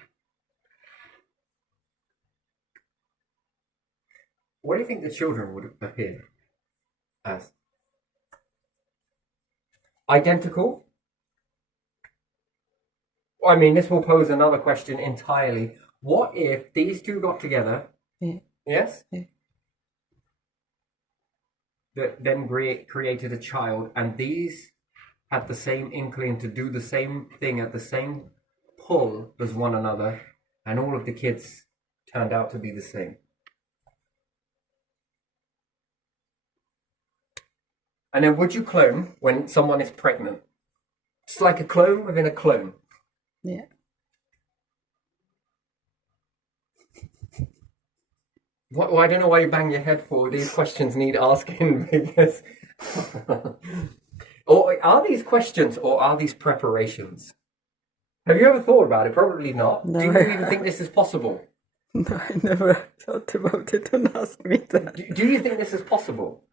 What do you think the children would appear as? Identical? I mean, this will pose another question entirely. What if these two got together? Yeah. Yes. Yeah. That then created a child, and these had the same inkling to do the same thing at the same pull as one another, and all of the kids turned out to be the same. And then would you clone when someone is pregnant? It's like a clone within a clone. Yeah. Well, I don't know why you bang your head for. These questions need asking because... Or are these questions or are these preparations? Have you ever thought about it? Probably not. No. Do you even think this is possible? No, I never thought about it and asked me that. Do you think this is possible?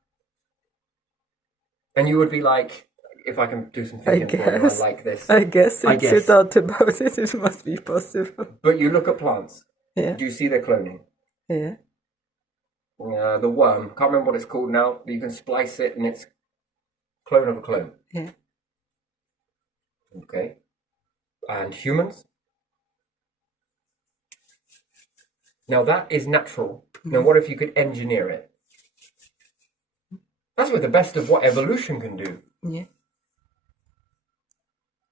And you would be like, if I can do some thinking for you, I like this. I guess if you guess. thought about it, it must be possible. But you look at plants. Yeah. Do you see their cloning? Yeah. The worm, can't remember what it's called now. You can splice it and it's clone of a clone. Yeah. Okay. And humans? Now that is natural. Now what if you could engineer it? That's what the best of what evolution can do. Yeah.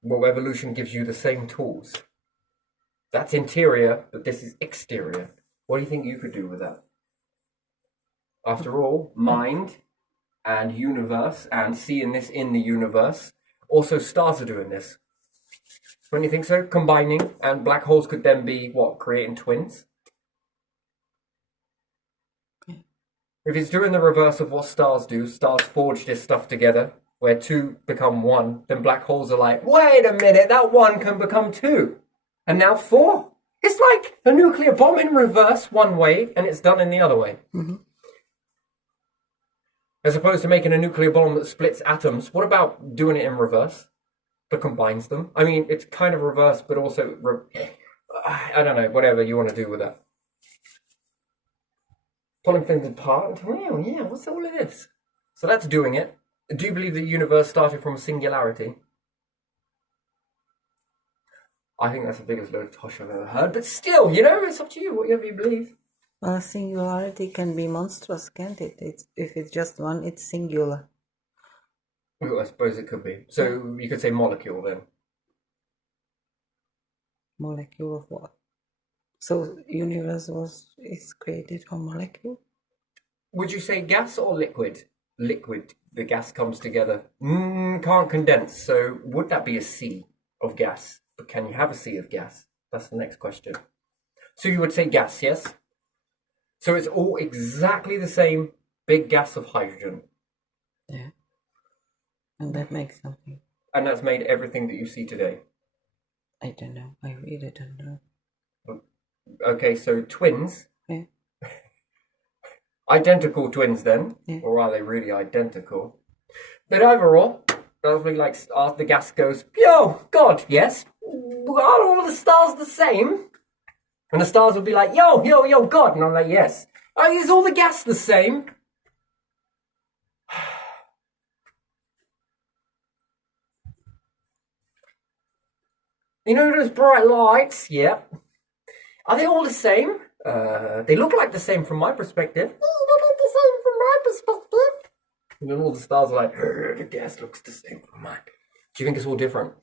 Well, evolution gives you the same tools. That's interior, but this is exterior. What do you think you could do with that? After all, mind and universe and seeing this in the universe, also stars are doing this. Don't you think so? Combining, and black holes could then be, what, creating twins? If it's doing the reverse of what stars do, stars forge this stuff together, where two become one, then black holes are like, wait a minute, that one can become two. And now four. It's like a nuclear bomb in reverse one way, and it's done in the other way. Mm-hmm. As opposed to making a nuclear bomb that splits atoms, what about doing it in reverse, but combines them? I mean, it's kind of reverse, but also, I don't know, whatever you want to do with that. Pulling things apart. Wow, yeah, what's all of this? So that's doing it. Do you believe the universe started from a singularity? I think that's the biggest load of tosh I've ever heard. But still, you know, it's up to you, whatever you believe. Well, singularity can be monstrous, can't it? If it's just one, it's singular. Well, I suppose it could be. So you could say molecule then. Molecule of what? So universe is created from molecule? Would you say gas or liquid? Liquid. The gas comes together. Can't condense. So would that be a sea of gas? But can you have a sea of gas? That's the next question. So you would say gas, yes? So it's all exactly the same big gas of hydrogen. Yeah. And that makes something. And that's made everything that you see today. I don't know. I really don't know. Okay, so twins. Yeah. Identical twins then. Yeah. Or are they really identical? But overall, that'll be like after the gas goes, yo, God, yes. Are all the stars the same? And the stars will be like, yo, yo, yo, God. And I'm like, yes. Is all the gas the same? You know those bright lights? Yep. Are they all the same? They look like the same from my perspective. They look like the same from my perspective. And then all the stars are like, the gas looks the same from mine. Do you think it's all different?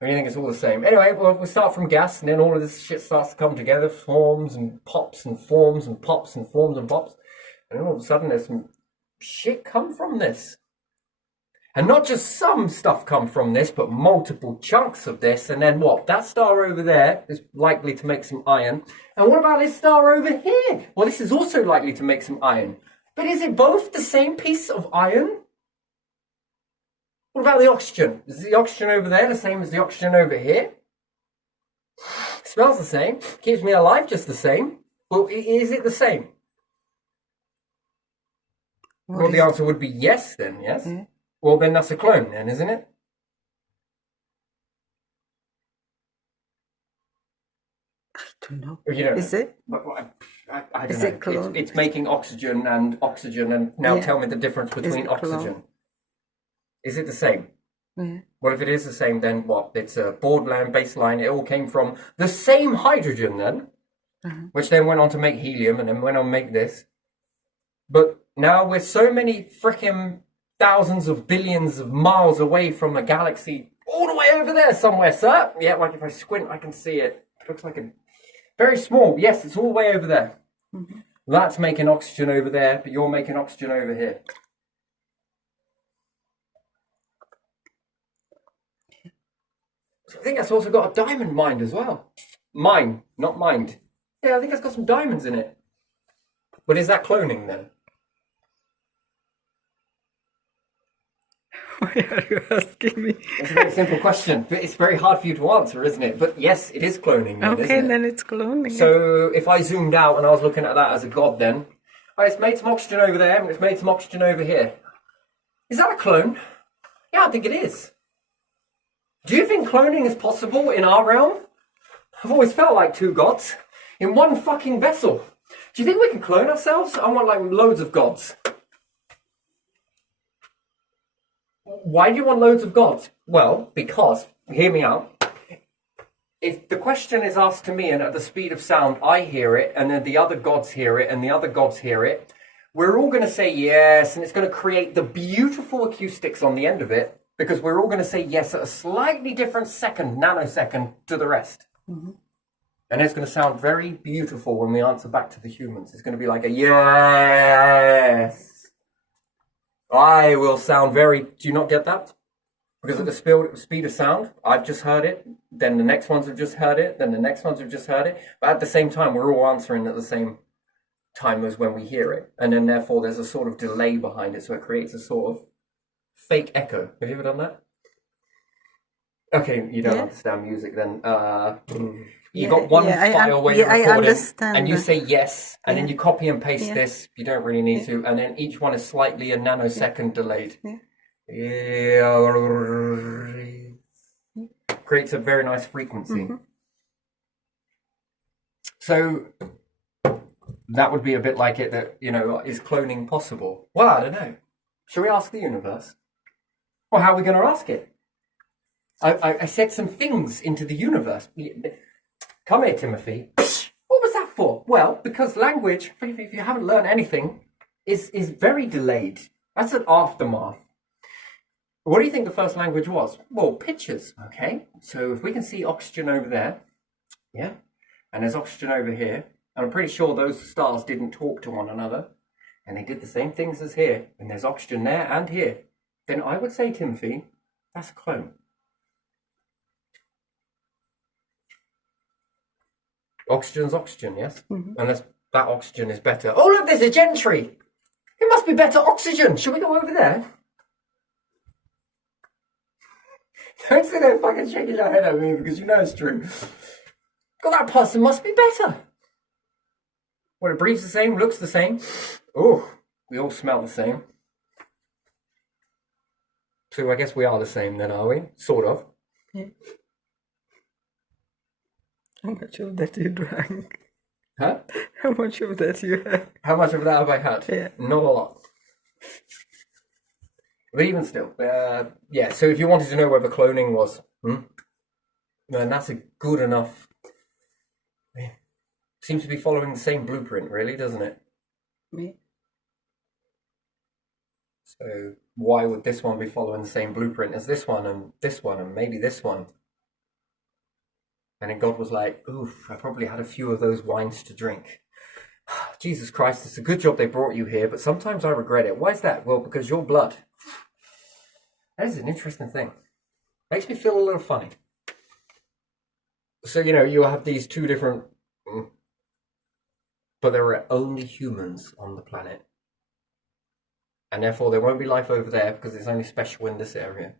Or do you think it's all the same? Anyway, well, we start from gas, and then all of this shit starts to come together, forms and pops and forms and pops and forms and pops. And then all of a sudden there's some shit come from this. And not just some stuff come from this, but multiple chunks of this. And then what? That star over there is likely to make some iron. And what about this star over here? Well, this is also likely to make some iron. But is it both the same piece of iron? What about the oxygen? Is the oxygen over there the same as the oxygen over here? It smells the same. Keeps me alive just the same. Well, is it the same? Well, the answer would be yes then, yes? Yeah. Well, then that's a clone then, isn't it? I don't know. You don't Is know. it? I don't Is know. it clone? It's making oxygen, and now Yeah. tell me the difference between it clone? oxygen. Is it the same? Yeah. Well, if it is the same, then what? It's a Borderland baseline. It all came from the same hydrogen then, which then went on to make helium and then went on to make this. But now we're so many frickin' thousands of billions of miles away from a galaxy all the way over there somewhere, sir. Yeah, like if I squint, I can see it. It looks like a very small. Yes, it's all the way over there. That's making oxygen over there, but you're making oxygen over here. So I think that's also got a diamond mine as well. Mine, not mind. Yeah, I think it's got some diamonds in it. But is that cloning then? Why are you asking me? It's a very simple question, but it's very hard for you to answer, isn't it? But yes, it is cloning then, Okay, isn't it? then it's cloning. So if I zoomed out and I was looking at that as a god then, oh, it's made some oxygen over there and it's made some oxygen over here. Is that a clone? Yeah, I think it is. Do you think cloning is possible in our realm? I've always felt like two gods in one fucking vessel. Do you think we can clone ourselves? I want like loads of gods. Why do you want loads of gods? Well, because, hear me out, if the question is asked to me and at the speed of sound I hear it and then the other gods hear it and the other gods hear it, we're all going to say yes, and it's going to create the beautiful acoustics on the end of it because we're all going to say yes at a slightly different nanosecond to the rest. And it's going to sound very beautiful when we answer back to the humans. It's going to be like a yes. I will sound very... Do you not get that? Because at the speed of sound, I've just heard it, then the next ones have just heard it, then the next ones have just heard it. But at the same time, we're all answering at the same time as when we hear it. And then therefore, there's a sort of delay behind it, so it creates a sort of fake echo. Have you ever done that? Okay, you don't understand music then. You got one file where you're recording, and you say yes, and then you copy and paste this. You don't really need to, and then each one is slightly a nanosecond delayed. Creates a very nice frequency. So that would be a bit like it that, you know, is cloning possible? Well, I don't know. Shall we ask the universe? Well, how are we going to ask it? I said some things into the universe. Come here, Timothy. What was that for? Well, because language, if you haven't learned anything, is very delayed. That's an aftermath. What do you think the first language was? Well, pictures, okay? So if we can see oxygen over there, yeah, and there's oxygen over here, and I'm pretty sure those stars didn't talk to one another, and they did the same things as here, and there's oxygen there and here, then I would say, Timothy, that's a clone. Oxygen's oxygen, yes? Unless that oxygen is better. Oh, look, there's a gentry! It must be better oxygen! Shall we go over there? Don't sit there fucking shaking your head at me because you know it's true. God, that person must be better. Well, it breathes the same, looks the same. Oh, we all smell the same. So I guess we are the same then, are we? Sort of. Yeah. How much of that you drank? Huh? How much of that you had? How much of that have I had? Yeah. Not a lot. But even still, yeah, so if you wanted to know whether cloning was, then that's a good enough... Seems to be following the same blueprint, really, doesn't it? Yeah. So why would this one be following the same blueprint as this one and maybe this one? And then God was like, oof, I probably had a few of those wines to drink. Jesus Christ, it's a good job they brought you here, but sometimes I regret it. Why is that? Well, because your blood. That is an interesting thing. Makes me feel a little funny. So, you know, you have these two different... But there are only humans on the planet. And therefore there won't be life over there because it's only special in this area.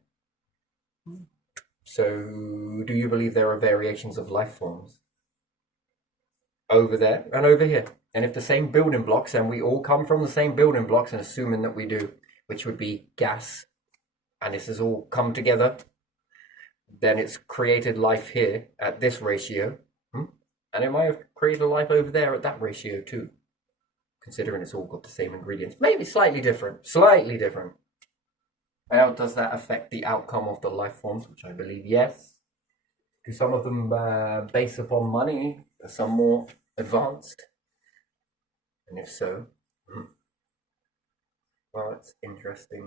So, do you believe there are variations of life forms? Over there and over here. And if the same building blocks, and we all come from the same building blocks, and assuming that we do, which would be gas, and this has all come together, then it's created life here at this ratio. And it might have created a life over there at that ratio too. Considering it's all got the same ingredients. Maybe slightly different. Slightly different. How does that affect the outcome of the life forms? Which I believe yes. Do some of them base upon money? Are some more advanced? And if so, well, it's interesting.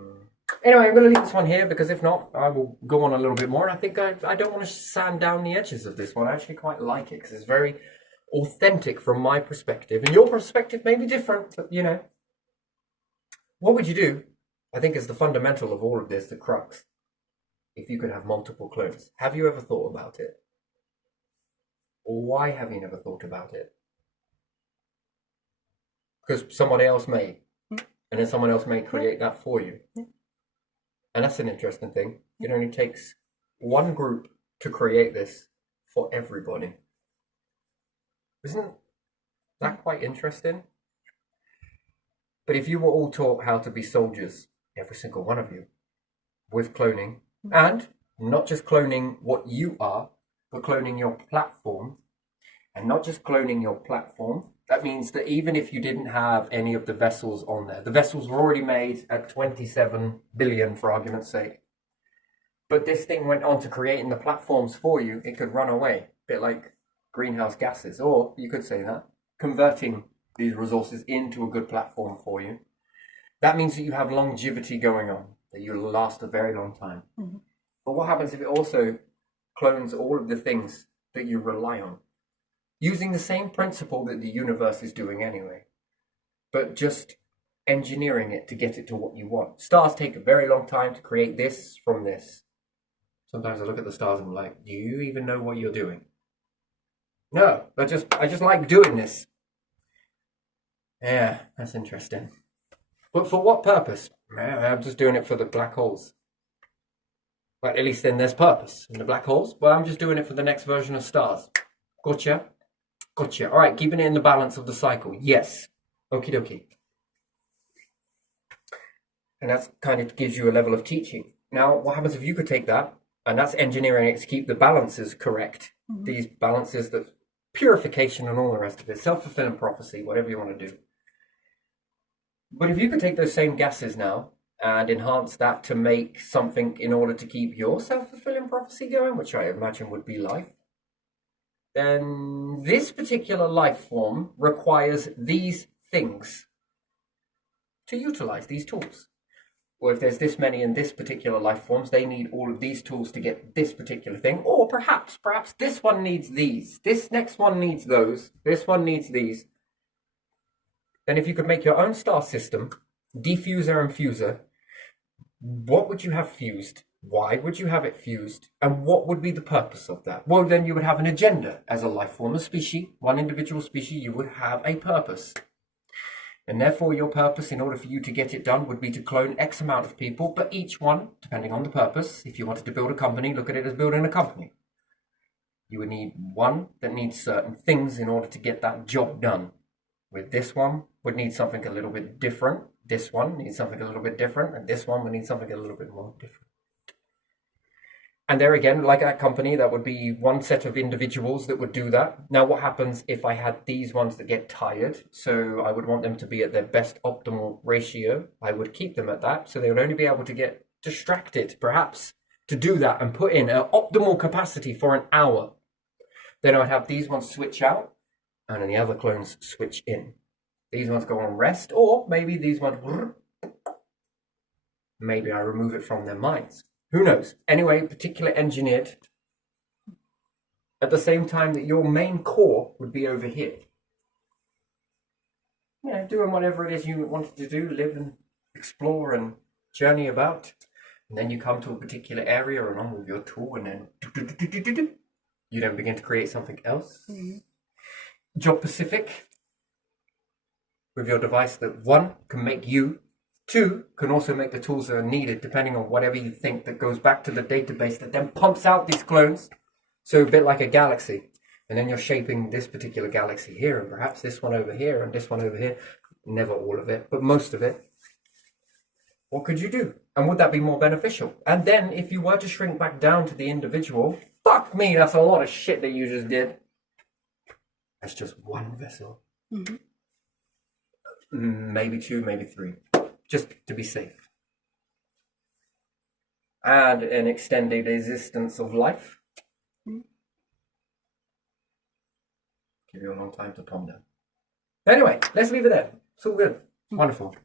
Anyway, I'm going to leave this one here because if not, I will go on a little bit more. I think I don't want to sand down the edges of this one. I actually quite like it because it's very authentic from my perspective. And your perspective may be different, but you know. What would you do? I think is the fundamental of all of this, the crux. If you could have multiple clones. Have you ever thought about it? Or why have you never thought about it? Because somebody else may. And then someone else may create that for you. And that's an interesting thing. It only takes one group to create this for everybody. Isn't that quite interesting? But if you were all taught how to be soldiers, every single one of you, with cloning, and not just cloning what you are, but cloning your platform, and not just cloning your platform, that means that even if you didn't have any of the vessels on there, the vessels were already made at 27 billion for argument's sake. But this thing went on to creating the platforms for you, it could run away, a bit like greenhouse gases, or you could say that, converting these resources into a good platform for you. That means that you have longevity going on, that you'll last a very long time. Mm-hmm. But what happens if it also clones all of the things that you rely on? Using the same principle that the universe is doing anyway, but just engineering it to get it to what you want. Stars take a very long time to create this from this. Sometimes I look at the stars and I'm like, do you even know what you're doing? No, I just like doing this. Yeah, that's interesting. But for what purpose? I'm just doing it for the black holes. But at least then there's purpose in the black holes. Well, I'm just doing it for the next version of stars. Gotcha. Gotcha. All right, keeping it in the balance of the cycle. Yes. Okie dokie. And that kind of gives you a level of teaching. Now, what happens if you could take that, and that's engineering it to keep the balances correct. Mm-hmm. These balances, the purification and all the rest of it, self-fulfilling prophecy, whatever you want to do. But if you could take those same gases now and enhance that to make something in order to keep your self-fulfilling prophecy going, which I imagine would be life, then this particular life form requires these things to utilize these tools. Or if there's this many in this particular life forms, they need all of these tools to get this particular thing. Or perhaps this one needs these. This next one needs those. This one needs these. Then if you could make your own star system, diffuser and fuser, what would you have fused? Why would you have it fused? And what would be the purpose of that? Well, then you would have an agenda as a life form, a species, one individual species, you would have a purpose. And therefore your purpose, in order for you to get it done, would be to clone X amount of people, but each one, depending on the purpose, if you wanted to build a company, look at it as building a company. You would need one that needs certain things in order to get that job done. With this one, would need something a little bit different. This one needs something a little bit different. And this one would need something a little bit more different. And there again, like that company, that would be one set of individuals that would do that. Now, what happens if I had these ones that get tired? So I would want them to be at their best optimal ratio. I would keep them at that. So they would only be able to get distracted, perhaps, to do that and put in an optimal capacity for an hour. Then I'd have these ones switch out and then the other clones switch in. These ones go on rest, or maybe these ones, maybe I remove it from their minds. Who knows? Anyway, particularly engineered at the same time that your main core would be over here. You know, doing whatever it is you wanted to do, live and explore and journey about. And then you come to a particular area along with your tool, and then you then begin to create something else. Mm-hmm. Job specific with your device that one can make you. Two, can also make the tools that are needed depending on whatever you think, that goes back to the database that then pumps out these clones. So a bit like a galaxy. And then you're shaping this particular galaxy here, and perhaps this one over here, and this one over here. Never all of it, but most of it. What could you do? And would that be more beneficial? And then if you were to shrink back down to the individual, fuck me, that's a lot of shit that you just did. That's just one vessel. Mm-hmm. Maybe two, maybe three. Just to be safe. and an extended existence of life. Give you a long time to ponder. Anyway, let's leave it there. It's all good. Wonderful.